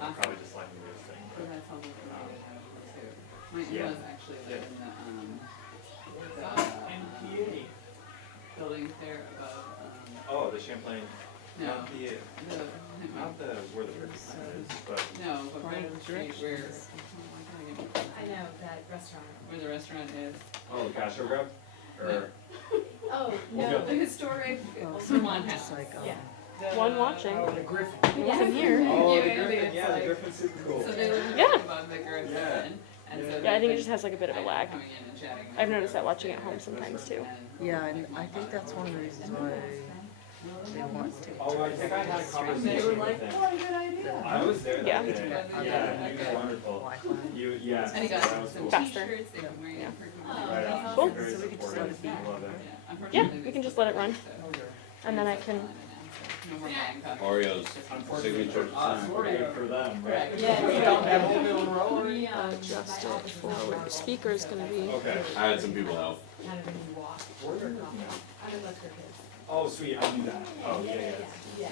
They'll probably just let me do this thing. So that's helpful for me to have too. My Yeah. in-laws actually live in the NPA. building there above, Oh, the Champlain, no, not the, not the, where the Turkey plant is, but. no, but right on the street where, I know, that restaurant. where the restaurant is. Oh, the Castro Grub? Or, Oh, Yeah. no. The historic Vermont house. Yeah. One watching. Oh, the Griffin. It wasn't here. oh, the Yeah, Griffin, it's yeah, the like- Griffin's super cool. So they live Yeah. right above the Griffin, Yeah. and so. Yeah, I they've think it been just has like a bit of a lag. coming in and chatting with I've noticed that her watching at home upstairs, sometimes too. and, Yeah, like, and my I think father that's one of the reasons why they want to. Oh, I think I had a They conversation were with like, him. oh, good idea. I was there Yeah. that day. Yeah, he was wonderful. You, yeah, And he got that was some cool. Faster. t-shirts, they can wear Yeah. Right on. Cool. Very So we could just supportive. let it be. Love it. Yeah, we can just let it run. And then I can, No more buying coffee. Oreos, signature Good for them, right? Correct. Yeah. We don't have whole middle row. We, adjust it for where the speaker's gonna be. Okay. I had some people help. kind of when you walk. I would love for kids. Oh, sweet, I knew that. Oh, yeah, yeah. Yeah.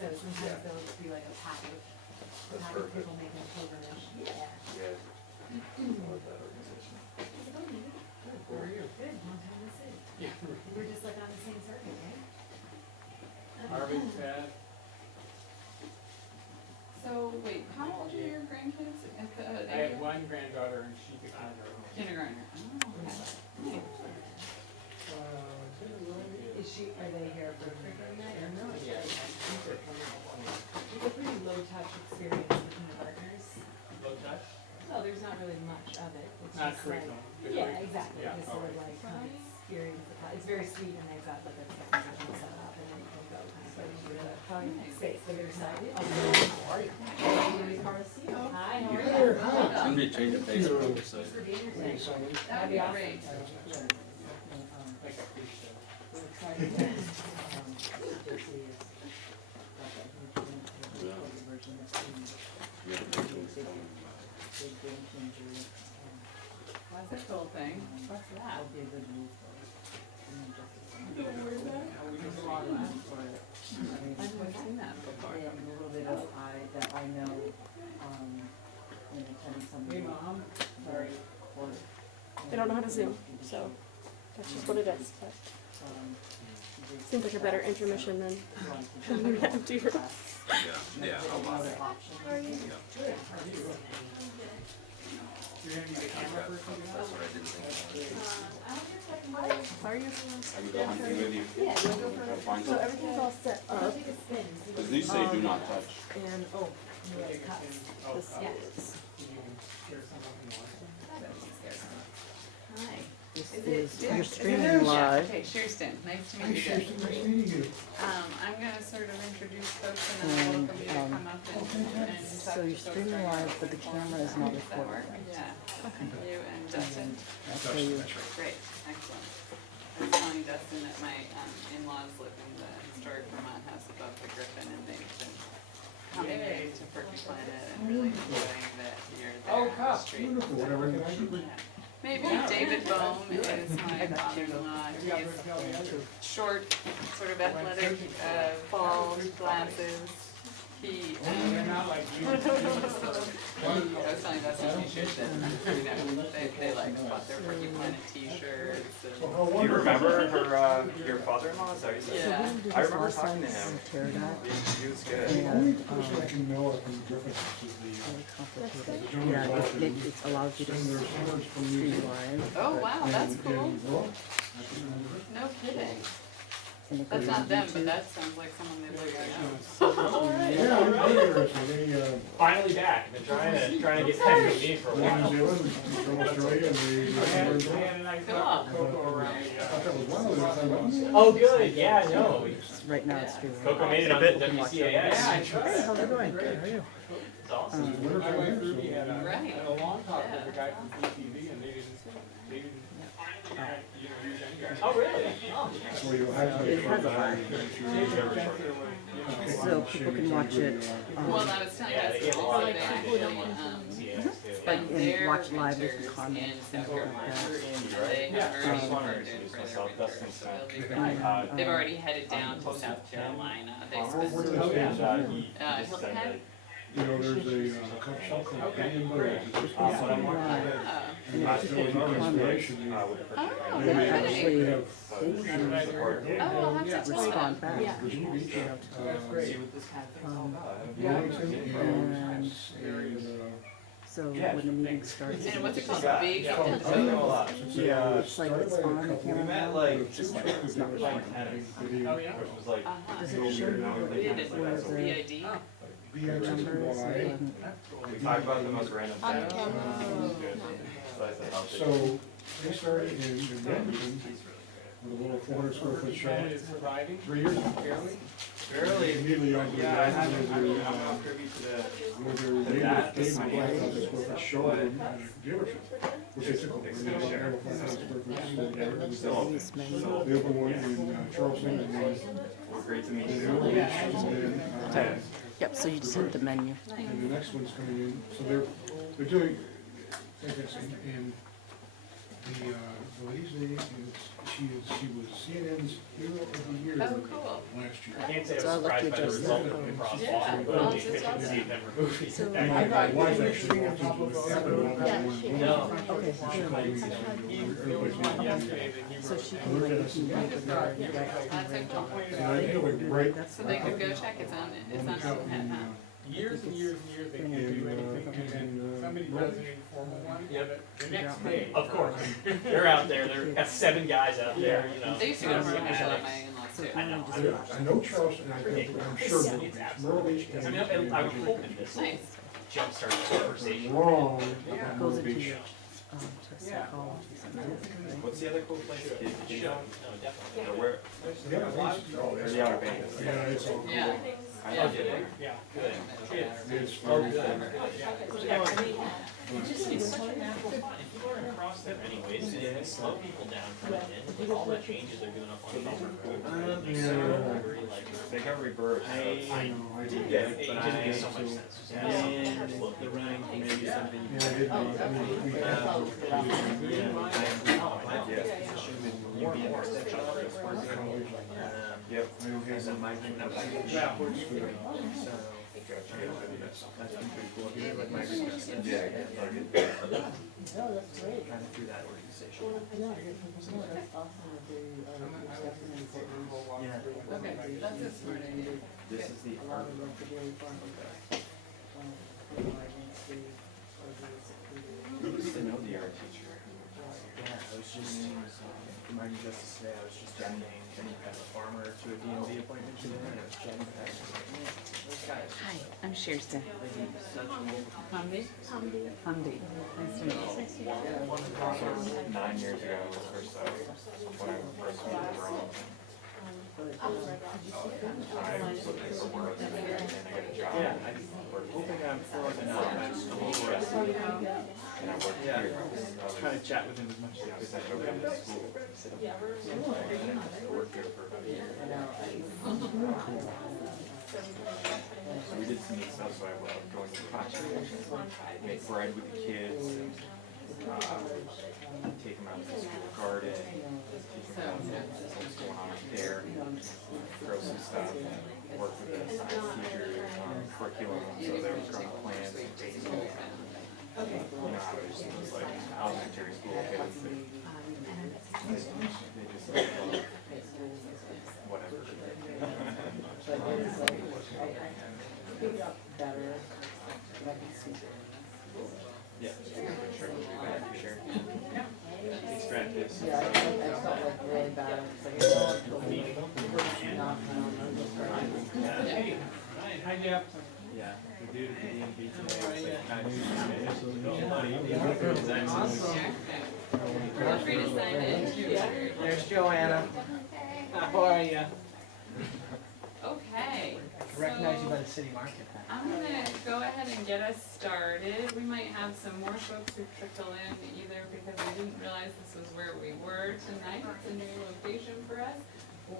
So sometimes there'll be like a pack of people making a pilgrimage. Yeah. Yeah. I love that organization. Who are you? Good, long time no see. Yeah. We're just like on the same circuit, right? Harvey, Pat. So, wait, how old are your grandkids at the I daycare? have one granddaughter and she could not go. Kindergartner. Oh, okay. Is she, are they here for curriculum night or no? Yeah. It's a pretty low touch experience with kindergartners. Low touch? Well, there's not really much of it. It's Not just curriculum. like, yeah, exactly, Yeah, just sort of alright. like kind of experience the class. It's very sweet and they've got like a second session set up and then you can go kind of into the space, so they're excited. Hi, how are you? Somebody change the Facebook Thanks site. for being here That today. would be great. Like a fish show. We're excited. That's a cool thing. What's that? I've never seen that before. And a little bit of that I know, in attending some. Hey, Mom. Sorry. They don't know how to Zoom, so that's just what it is. But seems like a better intermission than an empty room. Yeah, a lot. You're gonna be the camera person now? That's what I didn't think. How are you? I can go hunting with you. Yeah, you'll go for it. Find So some. everything's all set I'll up take a spin. See Cause what these say do not touch. and, oh, the cups. Oh, this Yeah. is, Can you share some of them? Hi. this Is is, it- you're is it- streaming Yeah, live. okay, Sherston, nice to meet you guys. I'm gonna sort of introduce folks and then And, welcome you to come up and talk So to you're folks streaming directly. live, but the camera is not Does that recording, work? right? Yeah. You and Dustin? That's how you, Great, excellent. I was telling Dustin that my in-laws live in the historic Vermont house above the Griffin and they've been coming in to Perky Planet and really enjoying that you're there Oh, on the cup. street. Wonderful. Yeah. Maybe David Bohm is my father-in-law. He's short, sort of athletic, bald, glasses. He, They're not like you. I was telling Dustin he should, they like bought their Perky Planet t-shirts and. Do you remember her, your father-in-law? Is that what you said? Yeah. so we did I this remember last time, talking to him. some pterodactyl, He was good. and, Only person I can know of from the Griffin is really complicated. the gentleman Yeah, left it allows you to send their sons from stream music. live. Oh, wow, that's cool. And, well, No kidding. And it That's goes not them, into- but that sounds like someone they like to yeah, they're interesting. They, Finally back. Been trying to get back with me for a New while. Zealand, from Australia, and they. I had a nice cocoa around I the, thought that was one of those. I went, Oh, good, yeah, no. Right now it's streaming. Coco made it on Bit- WCAS. Yeah, I tried. Hey, how's it going? Good, how are you? It's awesome. It's winter I time went here, through, so- we had Right. had a long talk with the guy from PTV and they didn't use any guy. Oh, really? Oh. Well, you have to. It has a vibe. So people can watch it, Well, I was telling Yeah, they Dustin get a also lot they of actually, like, spend and their watch live with winters comments in and South stuff like Carolina. that. And they Yeah. have I already just wanted to started introduce for their myself, winter, Dustin so Smith. they'll be great. And, They've already headed down to South Carolina. They Where do spent, they And, stand? he Hilton just said Head? that you know, there's a cup shop called Penny and Bird. It's just That's what I'm one working line. on. And it's really inspiration. With the first Oh, They that's actually- they have support. Oh, I'll have to tell respond them. back. Yeah. Virginia Beach, See what this kind of thing's all about. Burlington, and So when the meeting starts. And what's it called, Yeah. big? Yeah. I don't know a lot. It's like it's on the camera. We met now, like, but it's just like it's not playing recording. tennis, Oh, yeah. which was like, Uh-huh. Does so it show weird, you now we're the thinking It's like where that's the what we BID? numbers? we talked about the most random On stuff. camera. So I said, how big- So they started in Burlington with a little 400 square foot shop Janet is surviving, 3 years ago. barely. Barely. Immediately opened it Yeah, I up haven't, with I'm their, not privy to the, with their neighbor's pavement, 5,000 square foot showroom and a dealership, which they took over. They had a 5,000 square foot store there. It was still, This menu. still, They opened one in Charleston and then great to meet in you. Myrtle Beach and then, Yep, so you just hit the menu. and the next one's coming in, so they're doing, I guess, in the lady's name is, she was CNN's Hero of the Year Oh, cool. last year. I can't say I So was I'll let surprised you by the just- result of the crosswalk, Yeah. but I'll be interested to see them remove it. So- That- My wife actually walked into it after all that Yeah, one. she- No. Okay, She called me, He everybody's was looking at me. yesterday that he so wrote. she can like, if you make it there, you guys That's can so bring cool. And I know it right That's So they could go check, it's on out internet, huh? Years and years and years they can't do anything, and then somebody does an informal one, the next day, of course, they're out there, they've got 7 guys out there, you know. They used to go to Myrtle Beach a lot, my in-laws So too. I know. I know Charleston, I'm sure Myrtle Beach I mean, and. I was hoping this Nice. jumpstart the conversation. Wrong. Yeah. goes Myrtle into Beach. your, to psychology. What's the other cool place? Should, no, definitely. Or where, Yeah, it's, or the Outer Banks? yeah, it's all. Yeah. I Yeah. loved it. Yeah, good, kids. It's Oh, very good. fun. Yeah. It's such a natural fun, if people are across there anyways, and slow people down coming in, with all the changes they're doing up on Bumper Road. They're so very like, They got reversed. so it's- I know, I did. Yeah, it just makes so much sense. Just have some slow the people. running committee, something. Yeah, I did, we have. You be an extension of this work. Yep. I don't have that. Yeah. That's been pretty cool. Yeah, like my request. Yeah. Kind of through that organization. Okay, that's a smart idea. This is the art. I used to know the art teacher. Yeah, I was just, reminding Justice today, I was just chatting as a farmer to a DMV appointment today, and I was chatting with that. Hi, I'm Kirsten. Humvee? Hamdi. Nice to meet you. 9 years ago was first when I first moved to Burlington. I was looking for work and then I got a job. Yeah, I hoping I'm Florida now, I'm just a little rusty. And I worked Yeah, here. trying to chat with him as much as I Because could. I go to school. I worked here for about a year. So we did some neat stuff, so I loved going to the pottery, make bread with the kids, and, take them out to the school garden, teach them what's going on up there, grow some stuff, work with the science teachers on curriculum, so they were growing plants and basil. You know how it was like elementary school kids, they just love whatever. Better, but I can see. Yeah, sure, we'll do that for sure. Extract this. Yeah, I felt like really bad. It's like, I don't feel not, Hey, Ryan, hi Jeff. Yeah, the dude at the DMV today was like, Feel free to sign in. There's Joanna. How are ya? Okay. Recognize you so by the city market. I'm gonna go ahead and get us started. We might have some more folks who trickle in either because we didn't realize this was where we were tonight, it's a new location for us,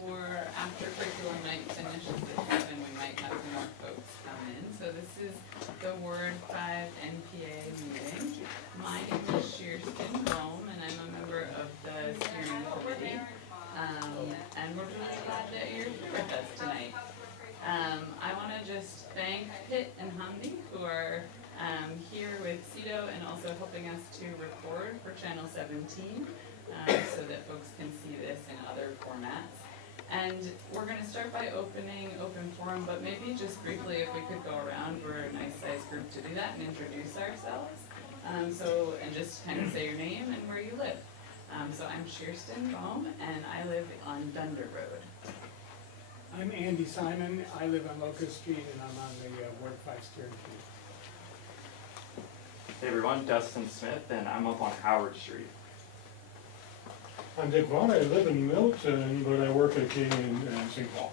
or after curriculum night finishes at 7, we might have more folks come in. So this is the Ward 5 NPA meeting. My name is Kirsten Rome, and I'm a member of the steering committee. And we're really glad that you're here with us tonight. I want to just thank Pitt and Humvee here with Cito and also helping us to record for Channel 17, so that folks can see this in other formats. And we're gonna start by opening open forum, but maybe just briefly, if we could go around, we're a nice sized group to do that and introduce ourselves. And just kind of say your name and where you live. So I'm Kirsten Bohm, and I live on Dunder Road. I'm Andy Simon. I live on Locust Street, and I'm on the Ward 5 steering committee. Hey everyone, Dustin Smith, and I'm up on Howard Street. I'm Dick Vaughn, I live in Milton, but I work at King and St. Paul.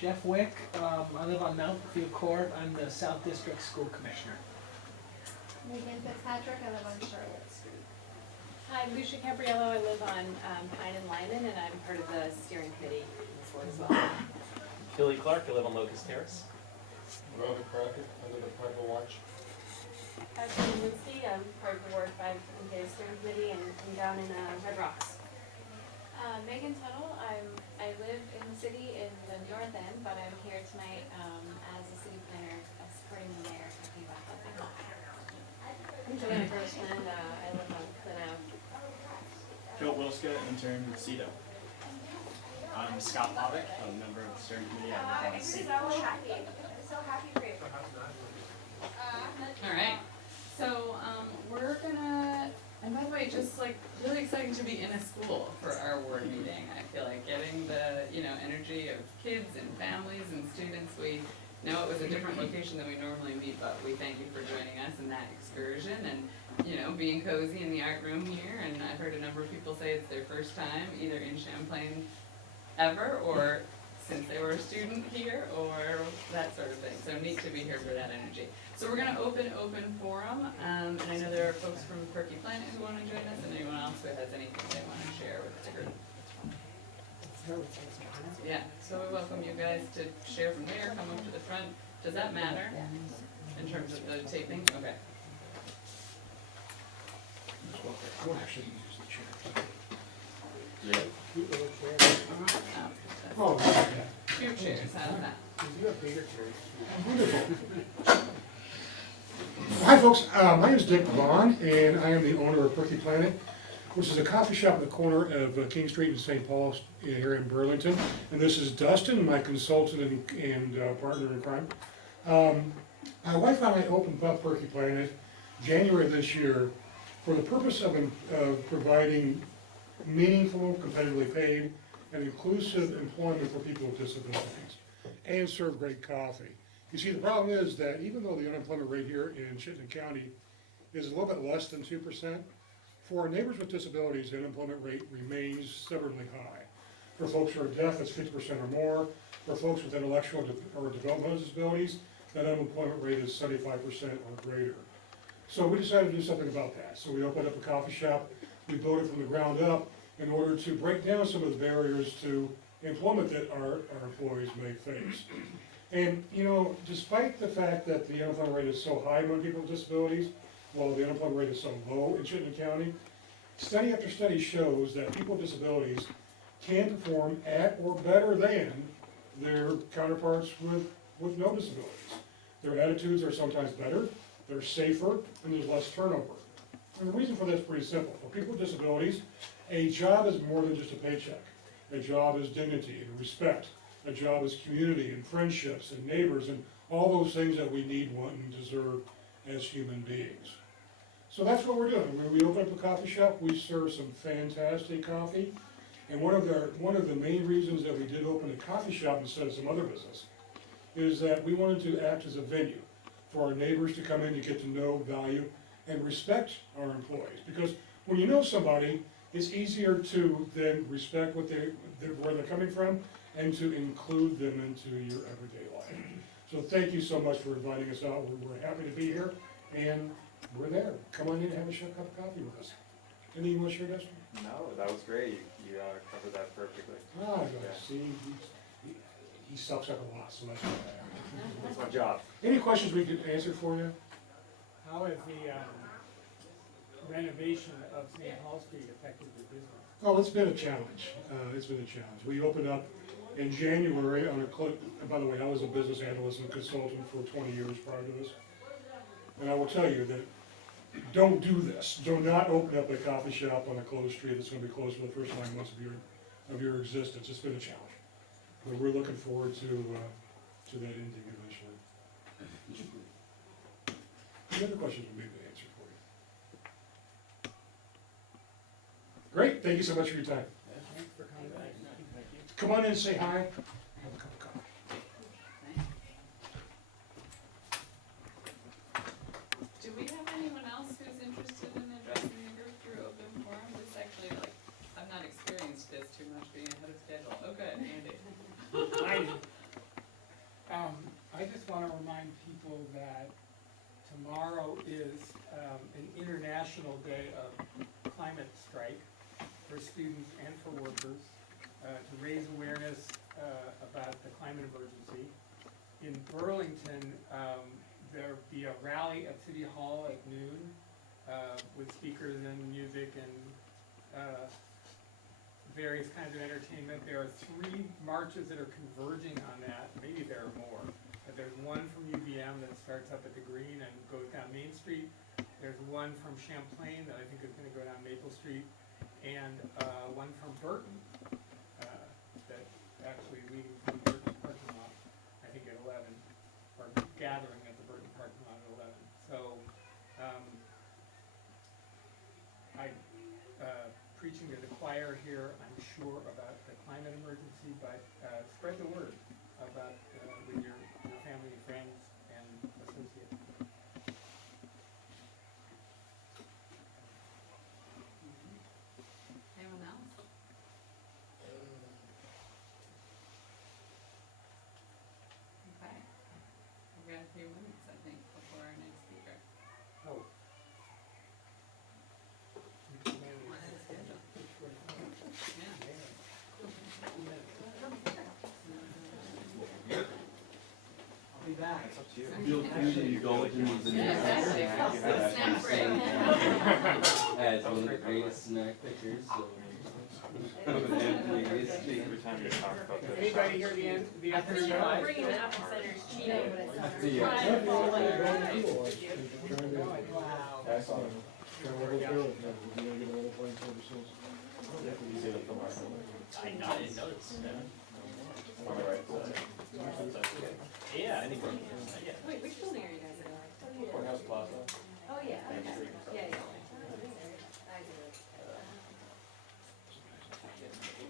Jeff Wick. I live on Mountfield Court. I'm the South District School Commissioner. Megan Fitzpatrick, I live on Charlotte Street. Hi, Lucia Cabriello, I live on Pine and Lyman, and I'm part of the steering committee in this ward as well. Billy Clark, I live on Locust Terrace. Robert Crockett, I live at Piper Watch. Ashley Winsky, I'm part of the Ward 5 NPA steering committee, and I'm down in Red Rocks. Megan Tuttle, I live in the city in the north end, but I'm here tonight as a city planner, supporting the mayor talking about that. I'm Joanna Grossman, I live on Clint Ave. Joe Wilska, intern with Cito. I'm Scott Povick, I'm a member of the steering committee. I live on I'm Cito. so happy for you. All right, so we're gonna, and by the way, just like really exciting to be in a school for our ward meeting. I feel like getting the, energy of kids and families and students. We know it was a different location than we normally meet, but we thank you for joining us in that excursion and, being cozy in the art room here. And I've heard a number of people say it's their first time either in Champlain ever or since they were a student here or that sort of thing. So neat to be here for that energy. So we're gonna open forum, and I know there are folks from Perky Planet who wanna join us and anyone else who has anything they wanna share with the group. Yeah, so we welcome you guys to share from there, come up to the front. Does that matter in terms of the taping? Okay. I'll actually use the chair. Oh, Oh, two chairs, how's that? You have bigger chairs. wonderful. Hi folks, my name is Dick Vaughn, and I am the owner of Perky Planet, which is a coffee shop at the corner of King Street and St. Paul here in Burlington. And this is Dustin, my consultant and partner in crime. My wife and I opened up Perky Planet January of this year for the purpose of providing meaningful, competitively paid, and inclusive employment for people with disabilities, and serve great coffee. You see, the problem is that even though the unemployment rate here in Chittenden County is a little bit less than 2%, for our neighbors with disabilities, the unemployment rate remains stubbornly high. For folks who are deaf, it's 50% or more. For folks with intellectual or developmental disabilities, that unemployment rate is 75% or greater. So we decided to do something about that. So we opened up a coffee shop. We built it from the ground up in order to break down some of the barriers to employment that our employees may face. And, despite the fact that the unemployment rate is so high among people with disabilities, while the unemployment rate is so low in Chittenden County, study after study shows that people with disabilities can perform at or better than their counterparts with no disabilities. Their attitudes are sometimes better, they're safer, and there's less turnover. And the reason for this is pretty simple. For people with disabilities, a job is more than just a paycheck. A job is dignity and respect. A job is community and friendships and neighbors and all those things that we need, want, and deserve as human beings. So that's what we're doing. When we open up a coffee shop, we serve some fantastic coffee. And one of the main reasons that we did open a coffee shop instead of some other business is that we wanted to act as a venue for our neighbors to come in to get to know, value, and respect our employees. Because when you know somebody, it's easier to then respect where they're coming from and to include them into your everyday life. So thank you so much for inviting us out. We're happy to be here, and we're there. Come on in and have a cup of coffee with us. Anything you want to share, Dustin? No, that was great. You covered that perfectly. Ah, Yeah. see, he sucks up a lot, so that's what That's my job. Any questions we could answer for you? How has the renovation of St. Paul Street affected the business? Oh, it's been a challenge. It's been a challenge. We opened up in January on a clip, by the way, I was a business analyst and consultant for 20 years prior to this. And I will tell you that, don't do this. Do not open up a coffee shop on a closed street that's gonna be closed for the first 9 months of your existence. It's been a challenge. But we're looking forward to that ending eventually. Any other questions will maybe answer for you. Great, thank you so much for your time. Thanks for coming back. Thank you. Come on in and say hi. Have a cup of coffee. Do we have anyone else who's interested in addressing the group through open forum? This actually, like, I've not experienced this too much being ahead of schedule. Oh, good, Andy. I just want to remind people that tomorrow is an international day of climate strike for students and for workers to raise awareness about the climate emergency. In Burlington, there'll be a rally at City Hall at noon with speakers and music and various kinds of entertainment. There are 3 marches that are converging on that. Maybe there are more. But there's one from UVM that starts up at the Green and goes down Main Street. There's one from Champlain that I think is going to go down Maple Street, and one from Burton that actually leaving from the Burton parking lot, I think at 11, or gathering at the Burton parking lot at 11. So I preaching to the choir here, I'm sure, about the climate emergency, but spread the word about with your family, friends, and associates. Anyone else? Okay. We've got a few minutes, I think, before our next speaker. Oh. Ahead of schedule. Yeah. I'll be back. It's up to you. Feel free to indulge in the Yeah, snack break. as one of the greatest snack pickers, so. Every time you talk about this. Anybody hear the I'm answer? No? bringing the apple cider's cheating, but it's See ya. trying to fall under. Wow. That's all. I didn't notice. On the right side. Yeah, I think, yeah. Wait, which building are you guys in? Courthouse Plaza. Oh, yeah, okay, yeah, yeah.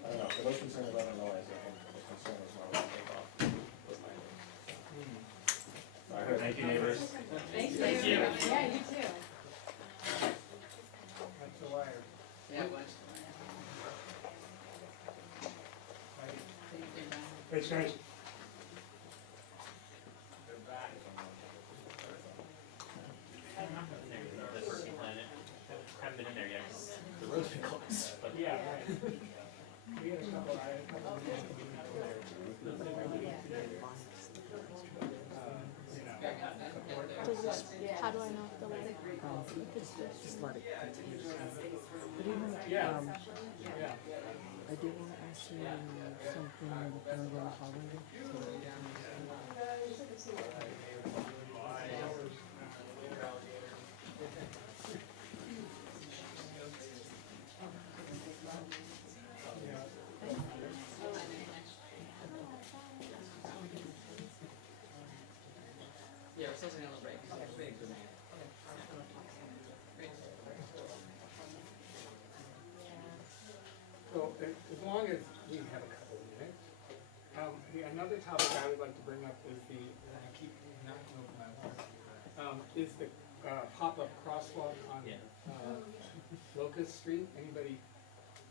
I don't know, for those concerned about the noise, I think the concern is not what I take off. I heard. Thank you, neighbors. Thank you. Thank you. Yeah, you too. That's the wire. Yeah, watch Thanks, guys. The Burton Planet, haven't been in there yet, 'cause the road's been closed, but Yeah, right. We had a couple, I had a couple of minutes. Does this, how do I know if the light is this? Just let it continue. But even, Yeah. Yeah. I did want to ask you something regarding the holiday. Yeah, we're still taking a little break. Great. So as long as we have a couple of minutes, another topic I would like to bring up is the, and I keep knocking over my wall, is the pop-up crosswalk on Locust Street. Anybody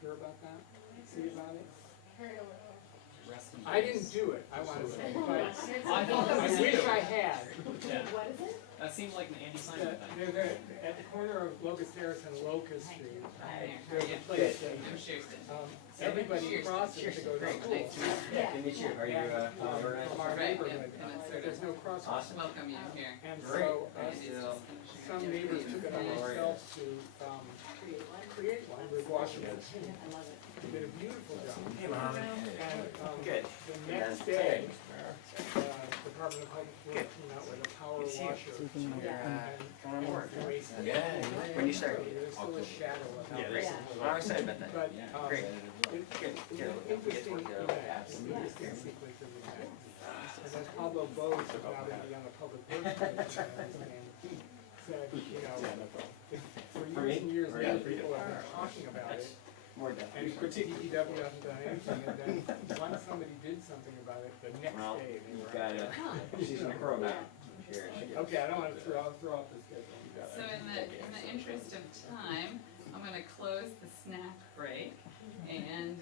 hear about that? See about it? I didn't do it, I want to say, but I wish I had. yeah. What is it? That seems like an Andy Simon thing. At the corner of Locust Terrace and Locust Street, Hi there's there. a place that, I'm Kirsten. everybody crosses to go to school. Yeah, can meet you. Are you, From our Right, neighborhood, and it's sort there's of no crosswalk. welcome you here. And Great. so, Andy's just some finishing neighbors up. took it on themselves to, create one with Washington. They did a beautiful job. Hey, Mom. And, Good. the next day, Department of Public Works came out with a power Good to see you. washer. Come on board. And Yeah. When you start? there's still a shadow of how. Yeah, there's, I'm excited about that. But, Great. it's Good. an Good. interesting event, an interesting sequence of events. And then Pablo Bose, now that he's on the Public Works Commission, said, you know, for years and years, now people have been talking about it. More And definitely. DPW hasn't done anything, and then once somebody did something about it, the next Well, day they you were. got she's in a pro now. Here, she goes. Okay, I don't wanna throw off the schedule. So in the interest of time, I'm gonna close the snack break, and,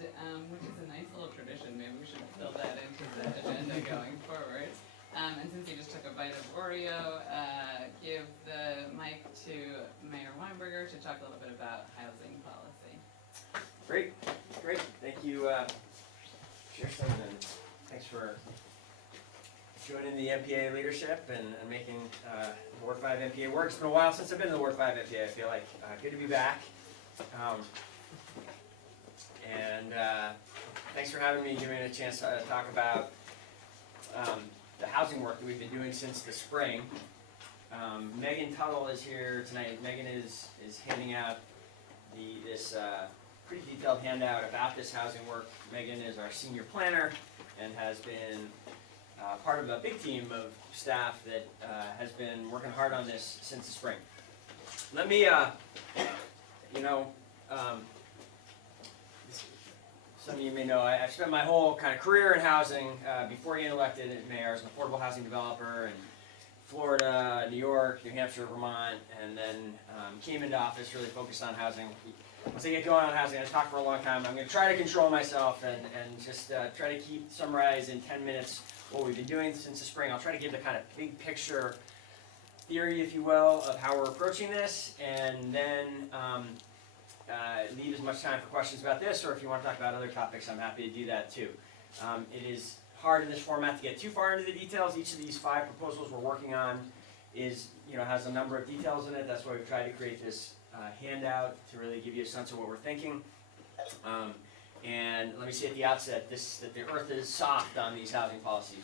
which is a nice little tradition, maybe we should fill that into the agenda going forward. And since you just took a bite of Oreo, give the mic to Mayor Weinberger to talk a little bit about housing policy. Great, thank you, Kirsten, and thanks for joining the NPA leadership and making Ward 5 NPA work. It's been a while since I've been to the Ward 5 NPA, I feel like. Good to be back. Thanks for having me, giving me a chance to talk about the housing work that we've been doing since the spring. Megan Tuttle is here tonight. Megan is handing out this pretty detailed handout about this housing work. Megan is our senior planner and has been part of a big team of staff that has been working hard on this since the spring. Let me, some of you may know, I've spent my whole kind of career in housing before getting elected as mayor as an affordable housing developer in Florida, New York, New Hampshire, Vermont, and then came into office really focused on housing. Once I get going on housing, I talk for a long time. I'm going to try to control myself and just try to summarize in 10 minutes what we've been doing since the spring. I'll try to give the kind of big picture theory, if you will, of how we're approaching this, and then leave as much time for questions about this, or if you want to talk about other topics, I'm happy to do that too. It is hard in this format to get too far into the details. Each of these 5 proposals we're working on has a number of details in it. That's why we've tried to create this handout to really give you a sense of what we're thinking. And let me say at the outset that the earth is soft on these housing policies.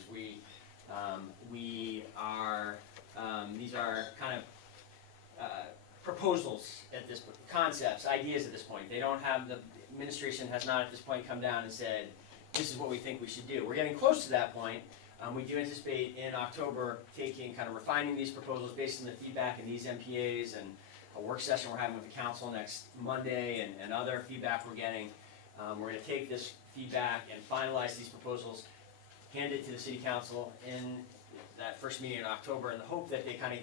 These are kind of proposals at this point, concepts, ideas at this point. They don't have, the administration has not at this point come down and said, this is what we think we should do. We're getting close to that point. We do anticipate in October refining these proposals based on the feedback in these MPAs and a work session we're having with the council next Monday and other feedback we're getting. We're going to take this feedback and finalize these proposals, hand it to the city council in that first meeting in October in the hope that they kind of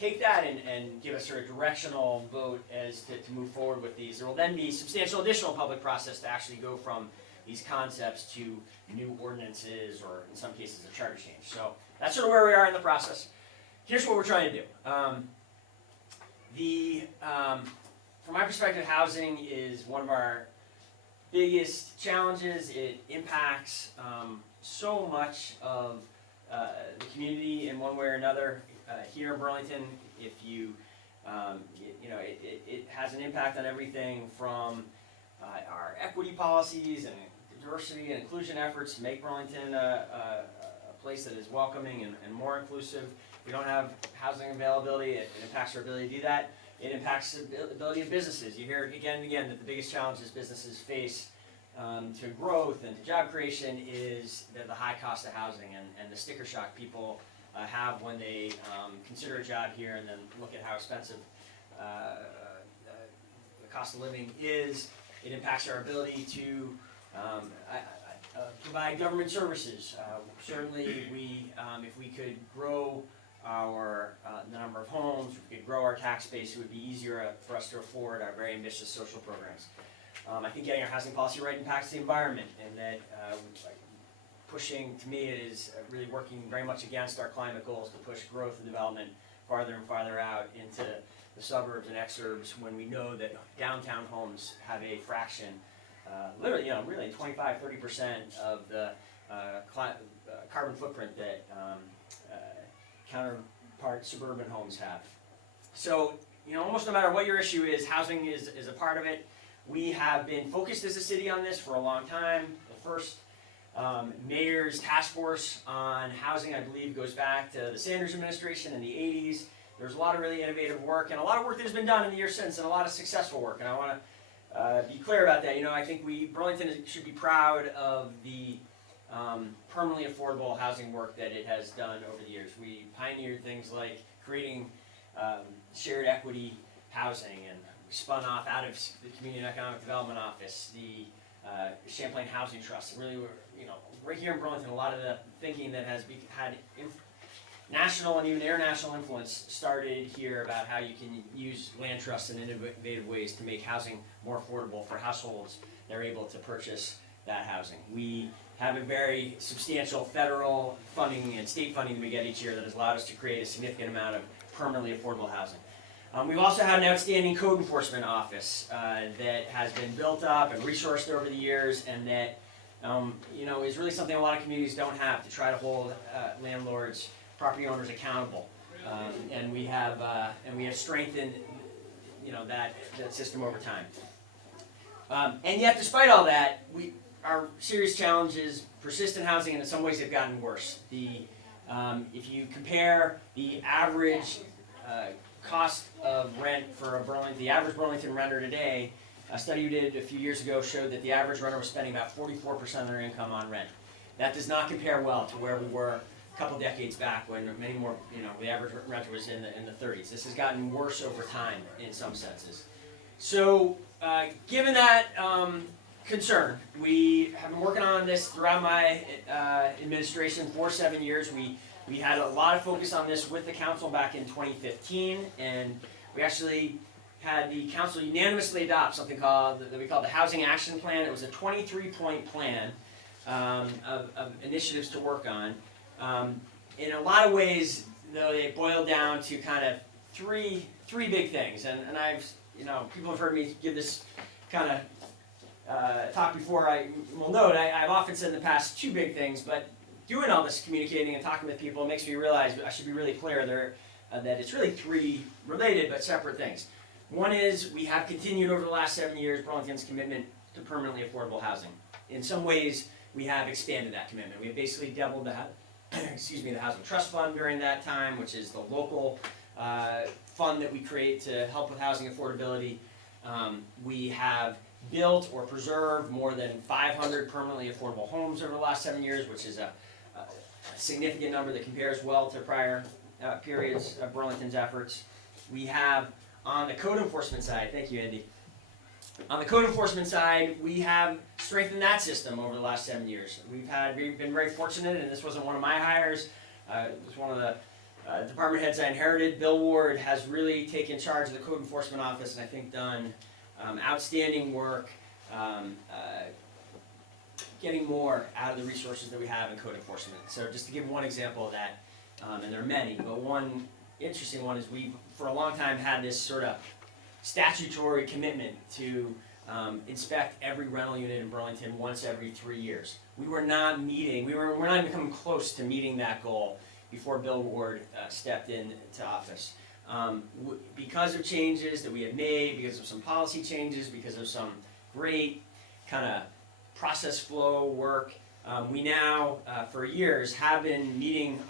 take that and give us sort of directional vote as to move forward with these. There will then be substantial additional public process to actually go from these concepts to new ordinances or in some cases a charter change. So that's sort of where we are in the process. Here's what we're trying to do. From my perspective, housing is one of our biggest challenges. It impacts so much of the community in one way or another. Here in Burlington, if it has an impact on everything from our equity policies and diversity and inclusion efforts to make Burlington a place that is welcoming and more inclusive. If we don't have housing availability, it impacts our ability to do that. It impacts the ability of businesses. You hear again and again that the biggest challenges businesses face to growth and to job creation is the high cost of housing and the sticker shock people have when they consider a job here and then look at how expensive the cost of living is. It impacts our ability to provide government services. Certainly, if we could grow our the number of homes, if we could grow our tax base, it would be easier for us to afford our very ambitious social programs. I think getting our housing policy right impacts the environment, and that pushing, to me, it is really working very much against our climate goals to push growth and development farther and farther out into the suburbs and exurbs when we know that downtown homes have a fraction, literally, you know, really 25-30% of the carbon footprint that counterpart suburban homes have. So, you know, almost no matter what your issue is, housing is a part of it. We have been focused as a city on this for a long time. The first mayor's task force on housing, I believe, goes back to the Sanders administration in the 80s. There's a lot of really innovative work and a lot of work that has been done in the years since and a lot of successful work. And I want to be clear about that. You know, I think Burlington should be proud of the permanently affordable housing work that it has done over the years. We pioneered things like creating shared equity housing, and we spun off out of the Community and Economic Development Office, the Champlain Housing Trust. Really, you know, right here in Burlington, a lot of the thinking that has had national and even international influence started here about how you can use land trusts in innovative ways to make housing more affordable for households that are able to purchase that housing. We have a very substantial federal funding and state funding that we get each year that has allowed us to create a significant amount of permanently affordable housing. We've also had an outstanding code enforcement office that has been built up and resourced over the years, and that you know, is really something a lot of communities don't have, to try to hold landlords, property owners accountable. And we have strengthened, you know, that system over time. And yet, despite all that, our serious challenges persist in housing, and in some ways they've gotten worse. If you compare the average cost of rent for the average Burlington renter today, a study we did a few years ago showed that the average renter was spending about 44% of their income on rent. That does not compare well to where we were a couple decades back, when many more, you know, the average renter was in the 30s. This has gotten worse over time in some senses. So, given that concern, we have been working on this throughout my administration for 7 years. We had a lot of focus on this with the council back in 2015, and we actually had the council unanimously adopt something that we call the Housing Action Plan. It was a 23-point plan of initiatives to work on. In a lot of ways, though, they boil down to kind of three big things. And I've, you know, people have heard me give this kind of talk before. I will note I've often said in the past 2 big things, but doing all this communicating and talking with people makes me realize I should be really clear that it's really 3 related but separate things. One is, we have continued over the last 7 years Burlington's commitment to permanently affordable housing. In some ways, we have expanded that commitment. We have basically doubled the Housing Trust Fund during that time, which is the local fund that we create to help with housing affordability. We have built or preserved more than 500 permanently affordable homes over the last 7 years, which is a significant number that compares well to prior periods of Burlington's efforts. We have, on the code enforcement side, thank you, Andy. On the code enforcement side, we have strengthened that system over the last 7 years. We've been very fortunate, and this wasn't one of my hires. It was one of the department heads I inherited. Bill Ward has really taken charge of the code enforcement office, and I think done outstanding work getting more out of the resources that we have in code enforcement. So just to give one example of that, and there are many, but one interesting one is we've for a long time had this sort of statutory commitment to inspect every rental unit in Burlington once every 3 years. We're not even coming close to meeting that goal before Bill Ward stepped into office. Because of changes that we have made, because of some policy changes, because of some great kind of process flow work, we now, for years, have been meeting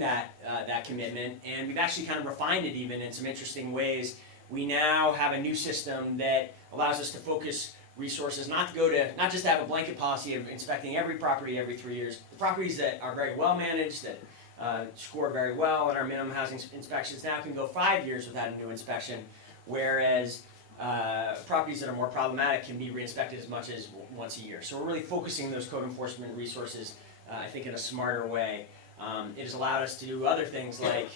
that commitment, and we've actually kind of refined it even in some interesting ways. We now have a new system that allows us to focus resources, not just to have a blanket policy of inspecting every property every 3 years. The properties that are very well managed, that score very well at our minimum housing inspections now can go 5 years without a new inspection, whereas properties that are more problematic can be re-inspected as much as once a year. So we're really focusing those code enforcement resources, I think, in a smarter way. It has allowed us to do other things like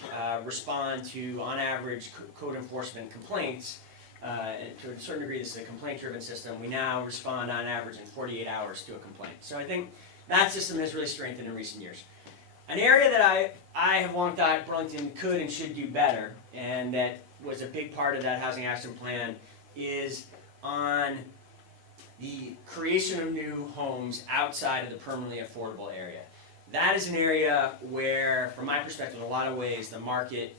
respond to, on average, code enforcement complaints to a certain degree, this is a complaint-driven system. We now respond on average in 48 hours to a complaint. So I think that system has really strengthened in recent years. An area that I have long thought Burlington could and should do better, and that was a big part of that housing action plan, is on the creation of new homes outside of the permanently affordable area. That is an area where, from my perspective, in a lot of ways, the market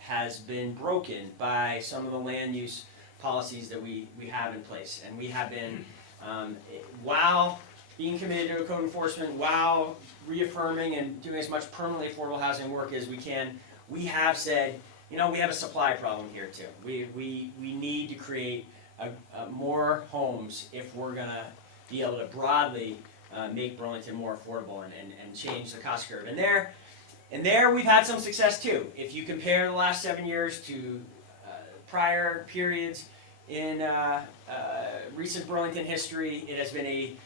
has been broken by some of the land use policies that we have in place. And we have been, while being committed to code enforcement, while reaffirming and doing as much permanently affordable housing work as we can, we have said, you know, we have a supply problem here too. We need to create more homes if we're gonna be able to broadly make Burlington more affordable and change the cost curve. And there we've had some success too. If you compare the last 7 years to prior periods in recent Burlington history, it has been a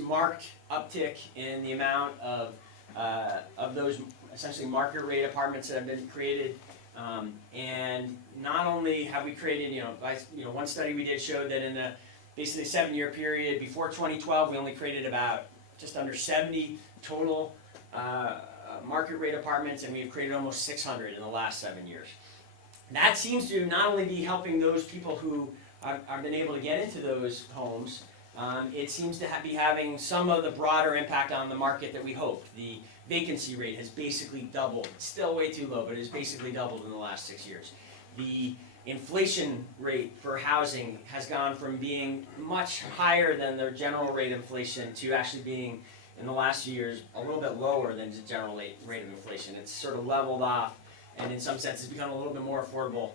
marked uptick in the amount of those essentially market rate apartments that have been created. And not only have we created, one study we did showed that in the basically 7-year period before 2012, we only created about just under 70 total market rate apartments, and we've created almost 600 in the last 7 years. That seems to not only be helping those people who have been able to get into those homes, it seems to be having some of the broader impact on the market that we hoped. The vacancy rate has basically doubled. It's still way too low, but it has basically doubled in the last 6 years. The inflation rate for housing has gone from being much higher than the general rate of inflation to actually being, in the last few years, a little bit lower than the general rate of inflation. It's sort of leveled off, and in some sense, it's become a little bit more affordable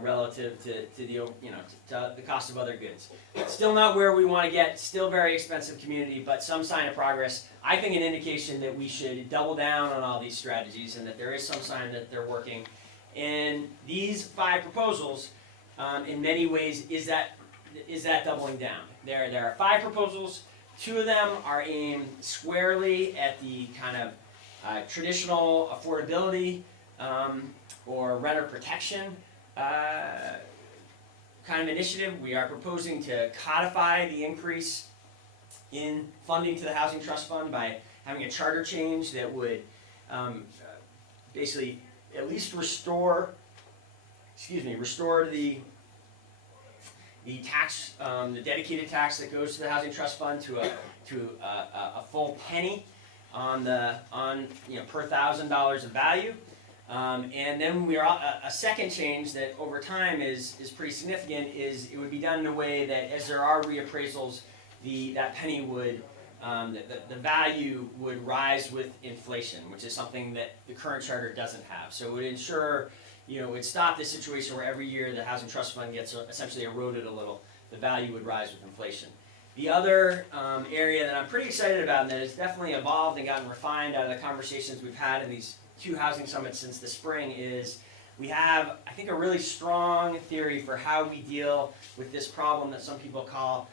relative to the cost of other goods. Still not where we want to get. Still very expensive community, but some sign of progress. I think an indication that we should double down on all these strategies, and that there is some sign that they're working. And these 5 proposals, in many ways, is that doubling down. There are 5 proposals. 2 of them are aimed squarely at the kind of traditional affordability or renter protection kind of initiative. We are proposing to codify the increase in funding to the Housing Trust Fund by having a charter change that would basically at least restore the tax, the dedicated tax that goes to the Housing Trust Fund to a full penny on per $1,000 of value. And then we are a second change that over time is pretty significant is it would be done in a way that as there are reappraisals, that penny would the value would rise with inflation, which is something that the current charter doesn't have. So it would ensure, it would stop this situation where every year the Housing Trust Fund gets essentially eroded a little. The value would rise with inflation. The other area that I'm pretty excited about, and that has definitely evolved and gotten refined out of the conversations we've had in these 2 housing summits since the spring, is we have, I think, a really strong theory for how we deal with this problem that some people call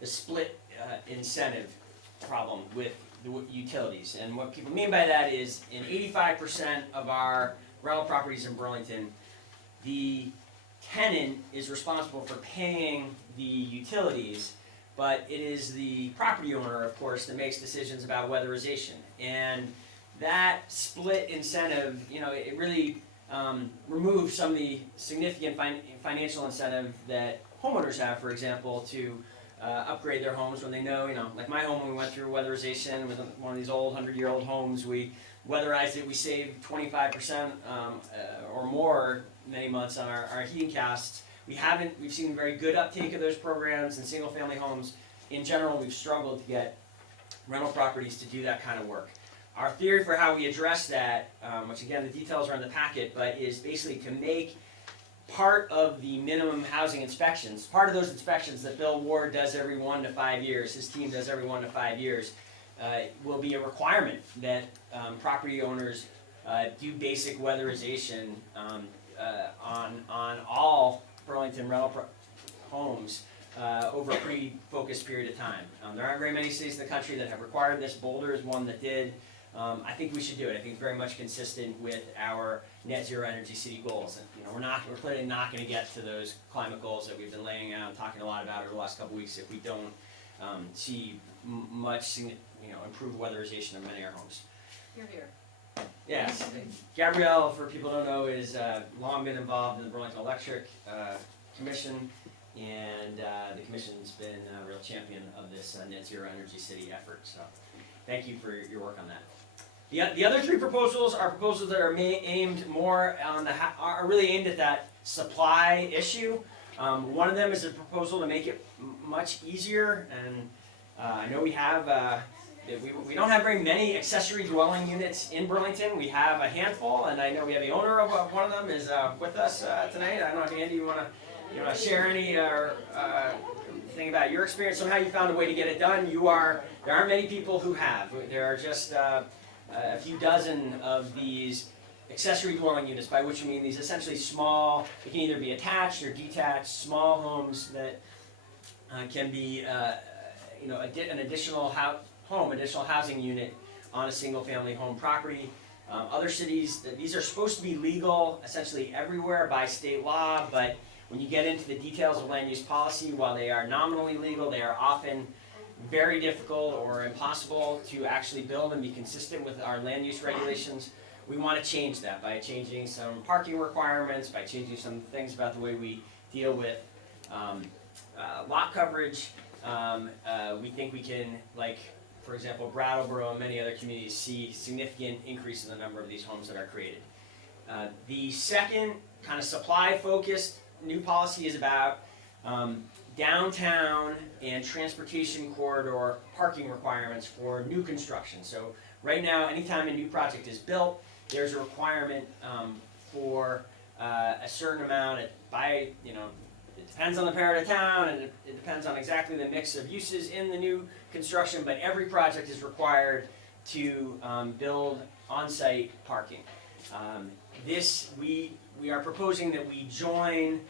the split incentive problem with the utilities. And what people mean by that is in 85% of our rental properties in Burlington, the tenant is responsible for paying the utilities, but it is the property owner, of course, that makes decisions about weatherization. And that split incentive, it really removes some of the significant financial incentive that homeowners have, for example, to upgrade their homes when they know, like my home, when we went through weatherization with one of these old 100-year-old homes, we weatherized it, we saved 25% or more many months on our heating costs. We've seen very good uptake of those programs in single-family homes. In general, we've struggled to get rental properties to do that kind of work. Our theory for how we address that, which again, the details are in the packet, but is basically to make part of the minimum housing inspections, part of those inspections that Bill Ward does every 1 to 5 years, his team does every 1 to 5 years, will be a requirement that property owners do basic weatherization on all Burlington rental homes over a pretty focused period of time. There aren't very many cities in the country that have required this. Boulder is one that did. I think we should do it. I think it's very much consistent with our net zero energy city goals. And, you know, we're clearly not gonna get to those climate goals that we've been laying out and talking a lot about over the last couple weeks if we don't see much, you know, improved weatherization of many of our homes. You're here. Yes, Gabrielle, for people who don't know, is long been involved in the Burlington Electric Commission, and the commission's been a real champion of this net zero energy city effort. So, thank you for your work on that. The other three proposals are proposals that are aimed more on are really aimed at that supply issue. One of them is a proposal to make it much easier, and I know we have. We don't have very many accessory dwelling units in Burlington. We have a handful, and I know we have the owner of one of them is with us tonight. I don't know if Andy, you want to share any thing about your experience on how you found a way to get it done. There aren't many people who have. There are just a few dozen of these accessory dwelling units, by which I mean these essentially small. They can either be attached or detached, small homes that can be an additional housing unit on a single-family home property. Other cities, these are supposed to be legal essentially everywhere by state law, but when you get into the details of land use policy, while they are nominally legal, they are often very difficult or impossible to actually build and be consistent with our land use regulations. We want to change that by changing some parking requirements, by changing some things about the way we deal with lot coverage. We think we can, like, for example, Brattleboro and many other communities see significant increase in the number of these homes that are created. The second kind of supply-focused new policy is about downtown and transportation corridor parking requirements for new construction. So right now, anytime a new project is built, there's a requirement for a certain amount it depends on the part of town, and it depends on exactly the mix of uses in the new construction, but every project is required to build on-site parking. We are proposing that we join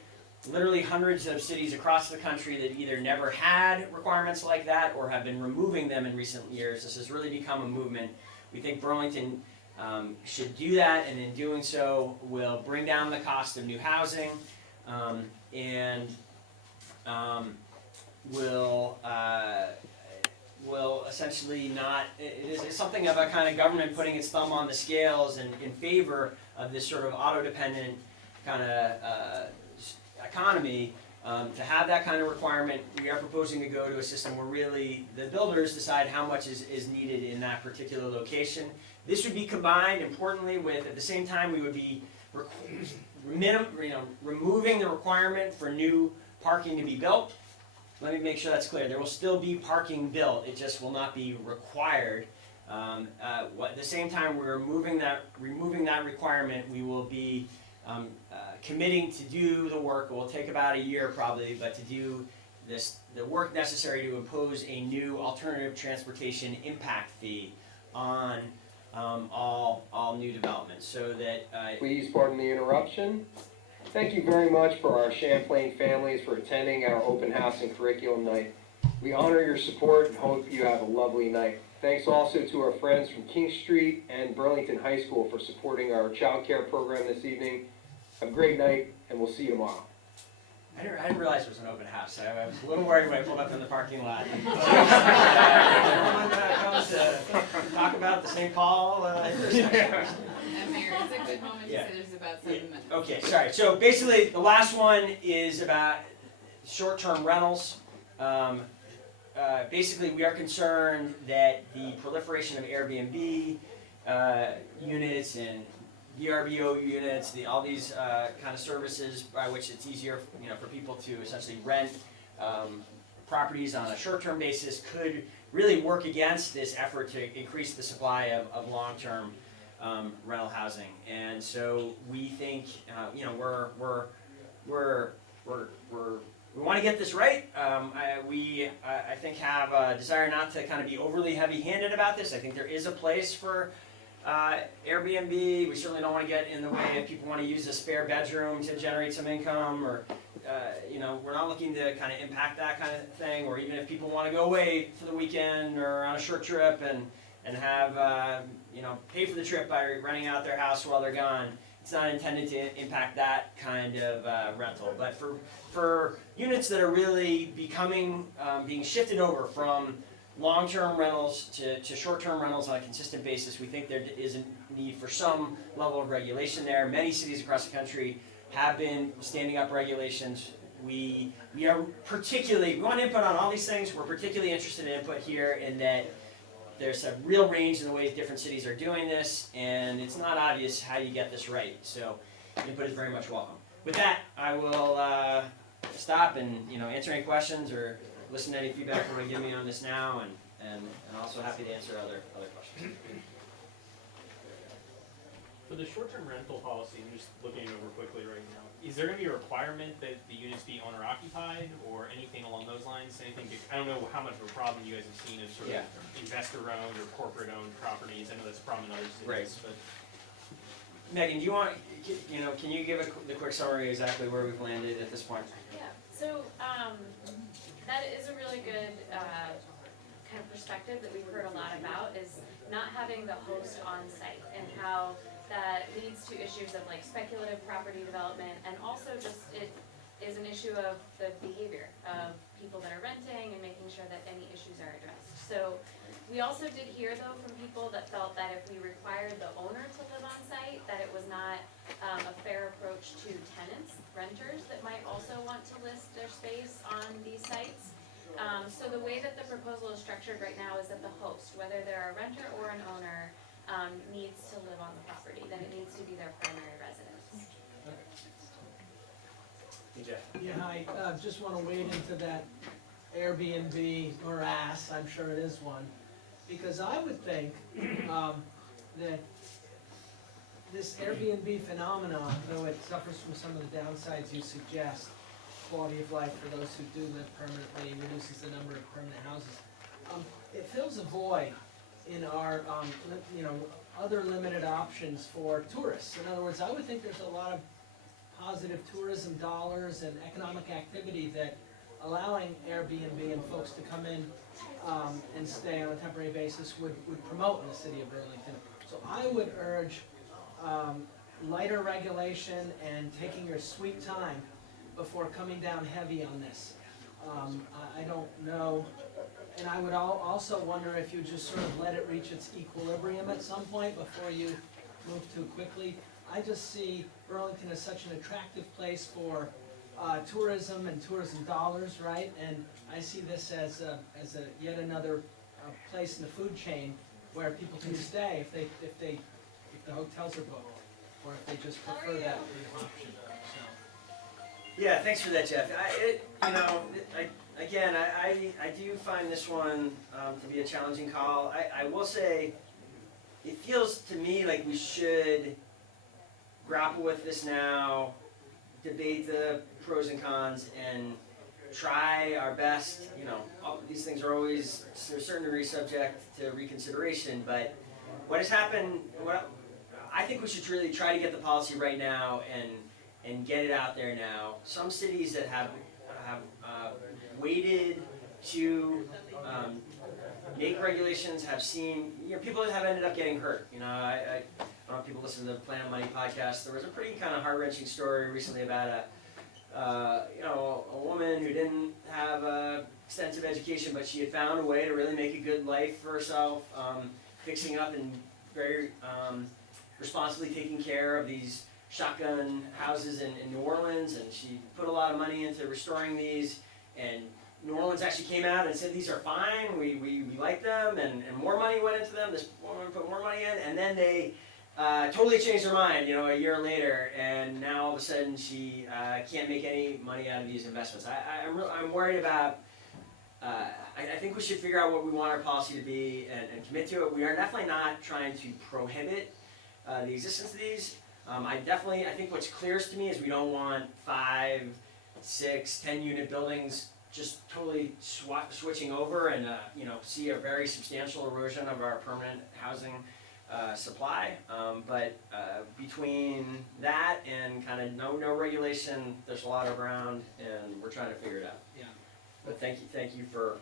literally hundreds of cities across the country that either never had requirements like that or have been removing them in recent years. This has really become a movement. We think Burlington should do that, and in doing so will bring down the cost of new housing, and will essentially not, it's something of a kind of government putting its thumb on the scales in favor of this sort of auto-dependent kind of economy. To have that kind of requirement, we are proposing to go to a system where really the builders decide how much is needed in that particular location. This would be combined, importantly, with, at the same time, we would be removing the requirement for new parking to be built. Let me make sure that's clear. There will still be parking built, it just will not be required. At the same time we're removing that requirement, we will be committing to do the work. It will take about a year probably, but to do the work necessary to impose a new alternative transportation impact fee on all new developments, so that Please pardon the interruption. Thank you very much for our Champlain families for attending our open house and curriculum night. We honor your support and hope you have a lovely night. Thanks also to our friends from King Street and Burlington High School for supporting our child care program this evening. Have a great night, and we'll see you tomorrow. I didn't realize it was an open house. I was a little worried when I pulled up in the parking lot. Everyone comes to talk about the St. Paul intersection. And Mayor, it's a good moment to say there's about 7 minutes. Okay, sorry. So basically, the last one is about short-term rentals. Basically, we are concerned that the proliferation of Airbnb units and VRBO units, all these kind of services by which it's easier, for people to essentially rent properties on a short-term basis, could really work against this effort to increase the supply of long-term rental housing. And so we think, we want to get this right. I think have a desire not to kind of be overly heavy-handed about this. I think there is a place for Airbnb. We certainly don't want to get in the way if people want to use a spare bedroom to generate some income, or we're not looking to kind of impact that kind of thing. Or even if people want to go away for the weekend or on a short trip and and have, pay for the trip by renting out their house while they're gone. It's not intended to impact that kind of rental, but for units that are really being shifted over from long-term rentals to short-term rentals on a consistent basis, we think there is a need for some level of regulation there. Many cities across the country have been standing up regulations. We want input on all these things. We're particularly interested in input here in that there's a real range in the ways different cities are doing this, and it's not obvious how you get this right. So input is very much welcome. With that, I will stop and answer any questions or listen to any feedback you want to give me on this now, and also happy to answer other questions. For the short-term rental policy, I'm just looking it over quickly right now. Is there going to be a requirement that the units be owner-occupied or anything along those lines? I don't know how much of a problem you guys have seen of sort of investor-owned or corporate-owned properties. I know that's a problem in other cities. Right. But Megan, do you want, can you give the quick summary exactly where we've landed at this point? Yeah, so that is a really good kind of perspective that we've heard a lot about, is not having the host on site and how that leads to issues of like speculative property development, and also just it is an issue of the behavior of people that are renting and making sure that any issues are addressed. So we also did hear though from people that felt that if we required the owner to live on site, that it was not a fair approach to tenants, renters that might also want to list their space on these sites. So the way that the proposal is structured right now is that the host, whether they're a renter or an owner, needs to live on the property, then it needs to be their primary residence. Hey, Jeff. Yeah, hi, just wanna wade into that Airbnb morass, I'm sure it is one, because I would think, that this Airbnb phenomenon, though it suffers from some of the downsides you suggest, quality of life for those who do live permanently, reduces the number of permanent houses, it fills a void in our, other limited options for tourists. In other words, I would think there's a lot of positive tourism dollars and economic activity that allowing Airbnb and folks to come in and stay on a temporary basis would promote in the city of Burlington. So I would urge lighter regulation and taking your sweet time before coming down heavy on this. I don't know. And I would also wonder if you just sort of let it reach its equilibrium at some point before you move too quickly. I just see Burlington as such an attractive place for tourism and tourism dollars, right? And I see this as a yet another place in the food chain where people can stay if the hotels are booked, or if they just prefer that option. Yeah, thanks for that, Jeff. I do find this one to be a challenging call. I will say, it feels to me like we should grapple with this now, debate the pros and cons, and try our best. These things are always, to a certain degree, subject to reconsideration, but what has happened, I think we should really try to get the policy right now and get it out there now. Some cities that have waited to make regulations have seen, people that have ended up getting hurt. I don't know if people listen to the Planet Money podcast. There was a pretty kind of heart-wrenching story recently about a woman who didn't have extensive education, but she had found a way to really make a good life for herself, fixing up and very responsibly taking care of these shotgun houses in New Orleans, and she put a lot of money into restoring these, and New Orleans actually came out and said these are fine, we like them, and more money went into them. This woman put more money in, and then they totally changed her mind, a year later, and now all of a sudden she can't make any money out of these investments. I'm worried about, I think we should figure out what we want our policy to be and commit to it. We are definitely not trying to prohibit the existence of these. I think what's clearest to me is we don't want 5, 6, 10 unit buildings just totally switching over and see a very substantial erosion of our permanent housing supply. But between that and kind of no regulation, there's a lot of ground, and we're trying to figure it out. Yeah. But thank you for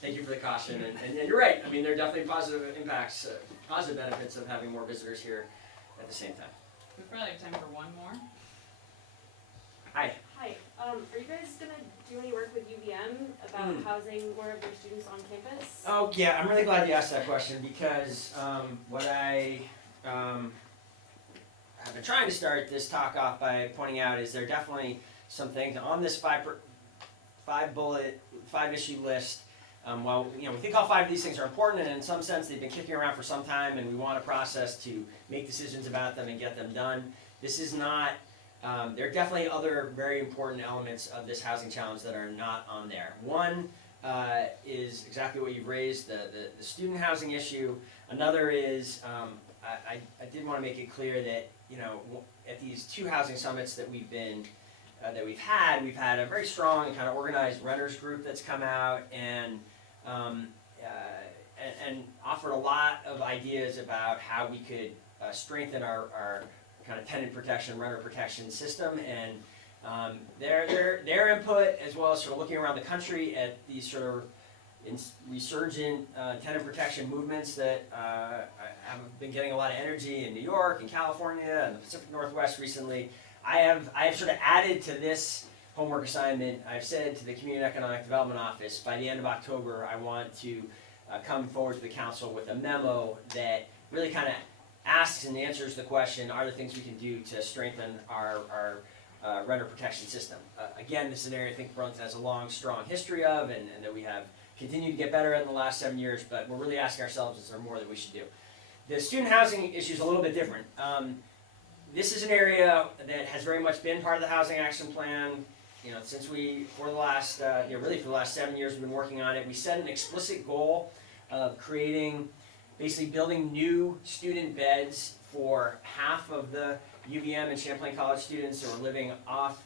thank you for the caution, and you're right, I mean, there are definitely positive impacts, positive benefits of having more visitors here at the same time. We probably have time for one more. Hi. Hi, are you guys gonna do any work with UVM about housing more of their students on campus? Oh, yeah, I'm really glad you asked that question, because what I have been trying to start this talk off by pointing out is there are definitely some things on this five issue list. While we think all 5 of these things are important, and in some sense they've been kicking around for some time, and we want a process to make decisions about them and get them done. This is not. There are definitely other very important elements of this housing challenge that are not on there. One is exactly what you've raised, the student housing issue. Another is I did want to make it clear that at these 2 housing summits that we've had a very strong kind of organized renters group that's come out and offered a lot of ideas about how we could strengthen our kind of tenant protection, renter protection system, and their input, as well as sort of looking around the country at these sort of resurgent tenant protection movements that have been getting a lot of energy in New York and California and the Pacific Northwest recently. I have sort of added to this homework assignment. I've said to the Community Economic Development Office, by the end of October, I want to come forward to the council with a memo that really kind of asks and answers the question, are there things we can do to strengthen our renter protection system? Again, this is an area I think Burlington has a long, strong history of, and that we have continued to get better in the last 7 years, but we're really asking ourselves, is there more that we should do? The student housing issue is a little bit different. This is an area that has very much been part of the Housing Action Plan. Since for the last 7 years we've been working on it. We set an explicit goal of basically building new student beds for half of the UVM and Champlain College students that were living off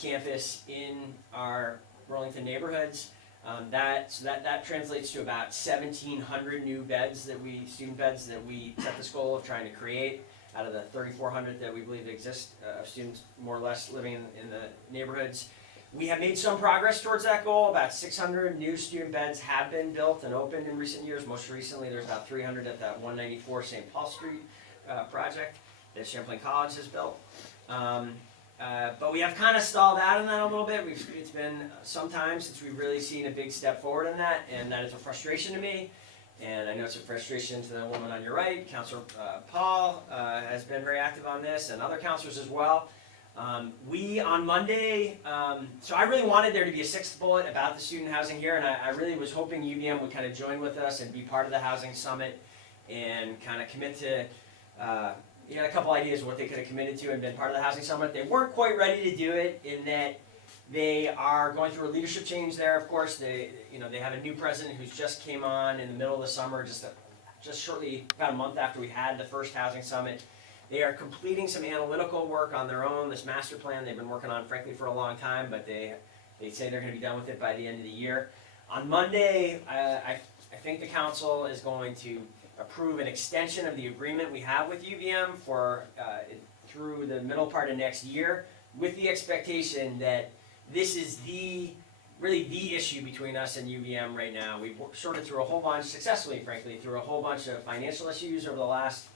campus in our Burlington neighborhoods. That translates to about 1,700 new student beds that we set this goal of trying to create out of the 3,400 that we believe exist of students more or less living in the neighborhoods. We have made some progress towards that goal. About 600 new student beds have been built and opened in recent years. Most recently, there's about 300 at that 194 St. Paul Street project that Champlain College has built. But we have kind of stalled out on that a little bit. It's been some time since we've really seen a big step forward in that, and that is a frustration to me. And I know it's a frustration to the woman on your right. Councilor Paul has been very active on this, and other councilors as well. We, on Monday, so I really wanted there to be a 6th bullet about the student housing here, and I really was hoping UVM would kind of join with us and be part of the housing summit and kind of commit to, a couple ideas of what they could have committed to and been part of the housing summit. They weren't quite ready to do it in that they are going through a leadership change there, of course. They have a new president who's just came on in the middle of the summer, just shortly, about a month after we had the first housing summit. They are completing some analytical work on their own, this master plan they've been working on, frankly, for a long time, but they say they're going to be done with it by the end of the year. On Monday, I think the council is going to approve an extension of the agreement we have with UVM for through the middle part of next year, with the expectation that this is really the issue between us and UVM right now. We've sorted through a whole bunch, successfully, frankly, through a whole bunch of financial issues over the last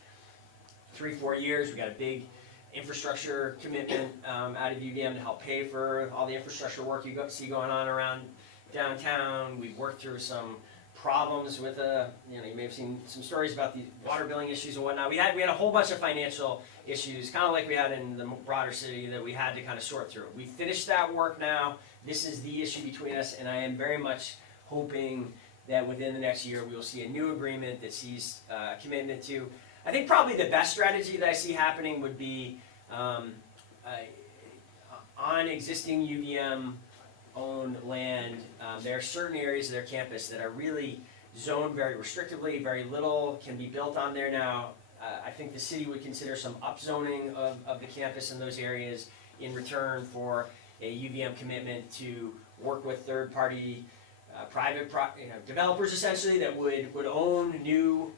3-4 years. We got a big infrastructure commitment out of UVM to help pay for all the infrastructure work you see going on around downtown. We've worked through some problems with you may have seen some stories about the water billing issues and whatnot. We had a whole bunch of financial issues, kind of like we had in the broader city, that we had to kind of sort through. We finished that work now. This is the issue between us, and I am very much hoping that within the next year we will see a new agreement that sees commitment to. I think probably the best strategy that I see happening would be on existing UVM-owned land. There are certain areas of their campus that are really zoned very restrictively. Very little can be built on there now. I think the city would consider some upzoning of the campus in those areas in return for a UVM commitment to work with third-party private developers, essentially, that would own new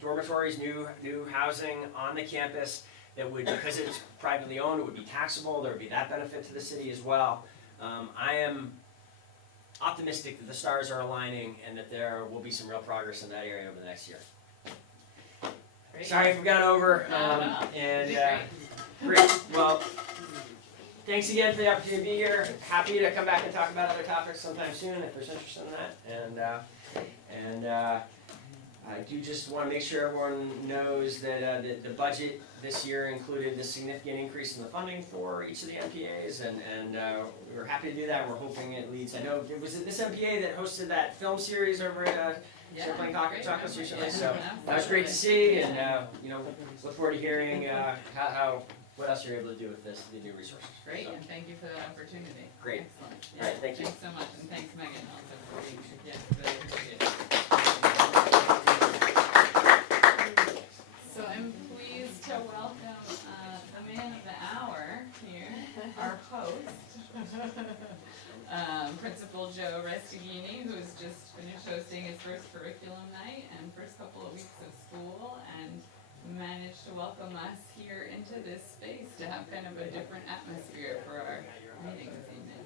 dormitories, new housing on the campus that would, because it's privately owned, it would be taxable. There would be that benefit to the city as well. I am optimistic that the stars are aligning and that there will be some real progress in that area over the next year. Great. Sorry if we got over, great, well, thanks again for the opportunity to be here. Happy to come back and talk about other topics sometime soon if there's interest in that. And I do just want to make sure everyone knows that the budget this year included the significant increase in the funding for each of the NPAs, and we were happy to do that. We're hoping it leads. I know it was this NPA that hosted that film series over at Champlain Chocolates recently, so that was great to see, and look forward to hearing what else you're able to do with the new resources. Great, So, and thank you for that opportunity. Great. Excellent. All right, thank you. Thanks so much, and thanks Megan also for being here. Yeah, really appreciate it. So I'm pleased to welcome the man of the hour here, our host, Principal Joe Restaghini, who's just finished hosting his first curriculum night and first couple of weeks of school, and managed to welcome us here into this space to have kind of a different atmosphere for our meeting this evening.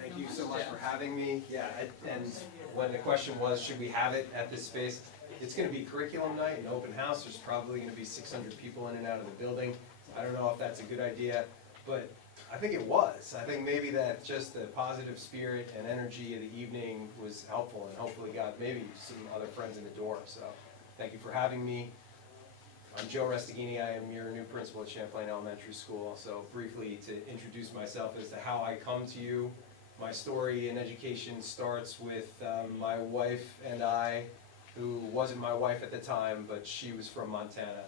Thank you so much for having me. Yeah, and when the question was, should we have it at this space? It's going to be curriculum night, an open house. There's probably going to be 600 people in and out of the building. I don't know if that's a good idea, but I think it was. I think maybe that just the positive spirit and energy of the evening was helpful, and hopefully got maybe some other friends in the door. So thank you for having me. I'm Joe Restaghini. I am your new principal at Champlain Elementary School. So briefly to introduce myself as to how I come to you. My story in education starts with my wife and I, who wasn't my wife at the time, but she was from Montana,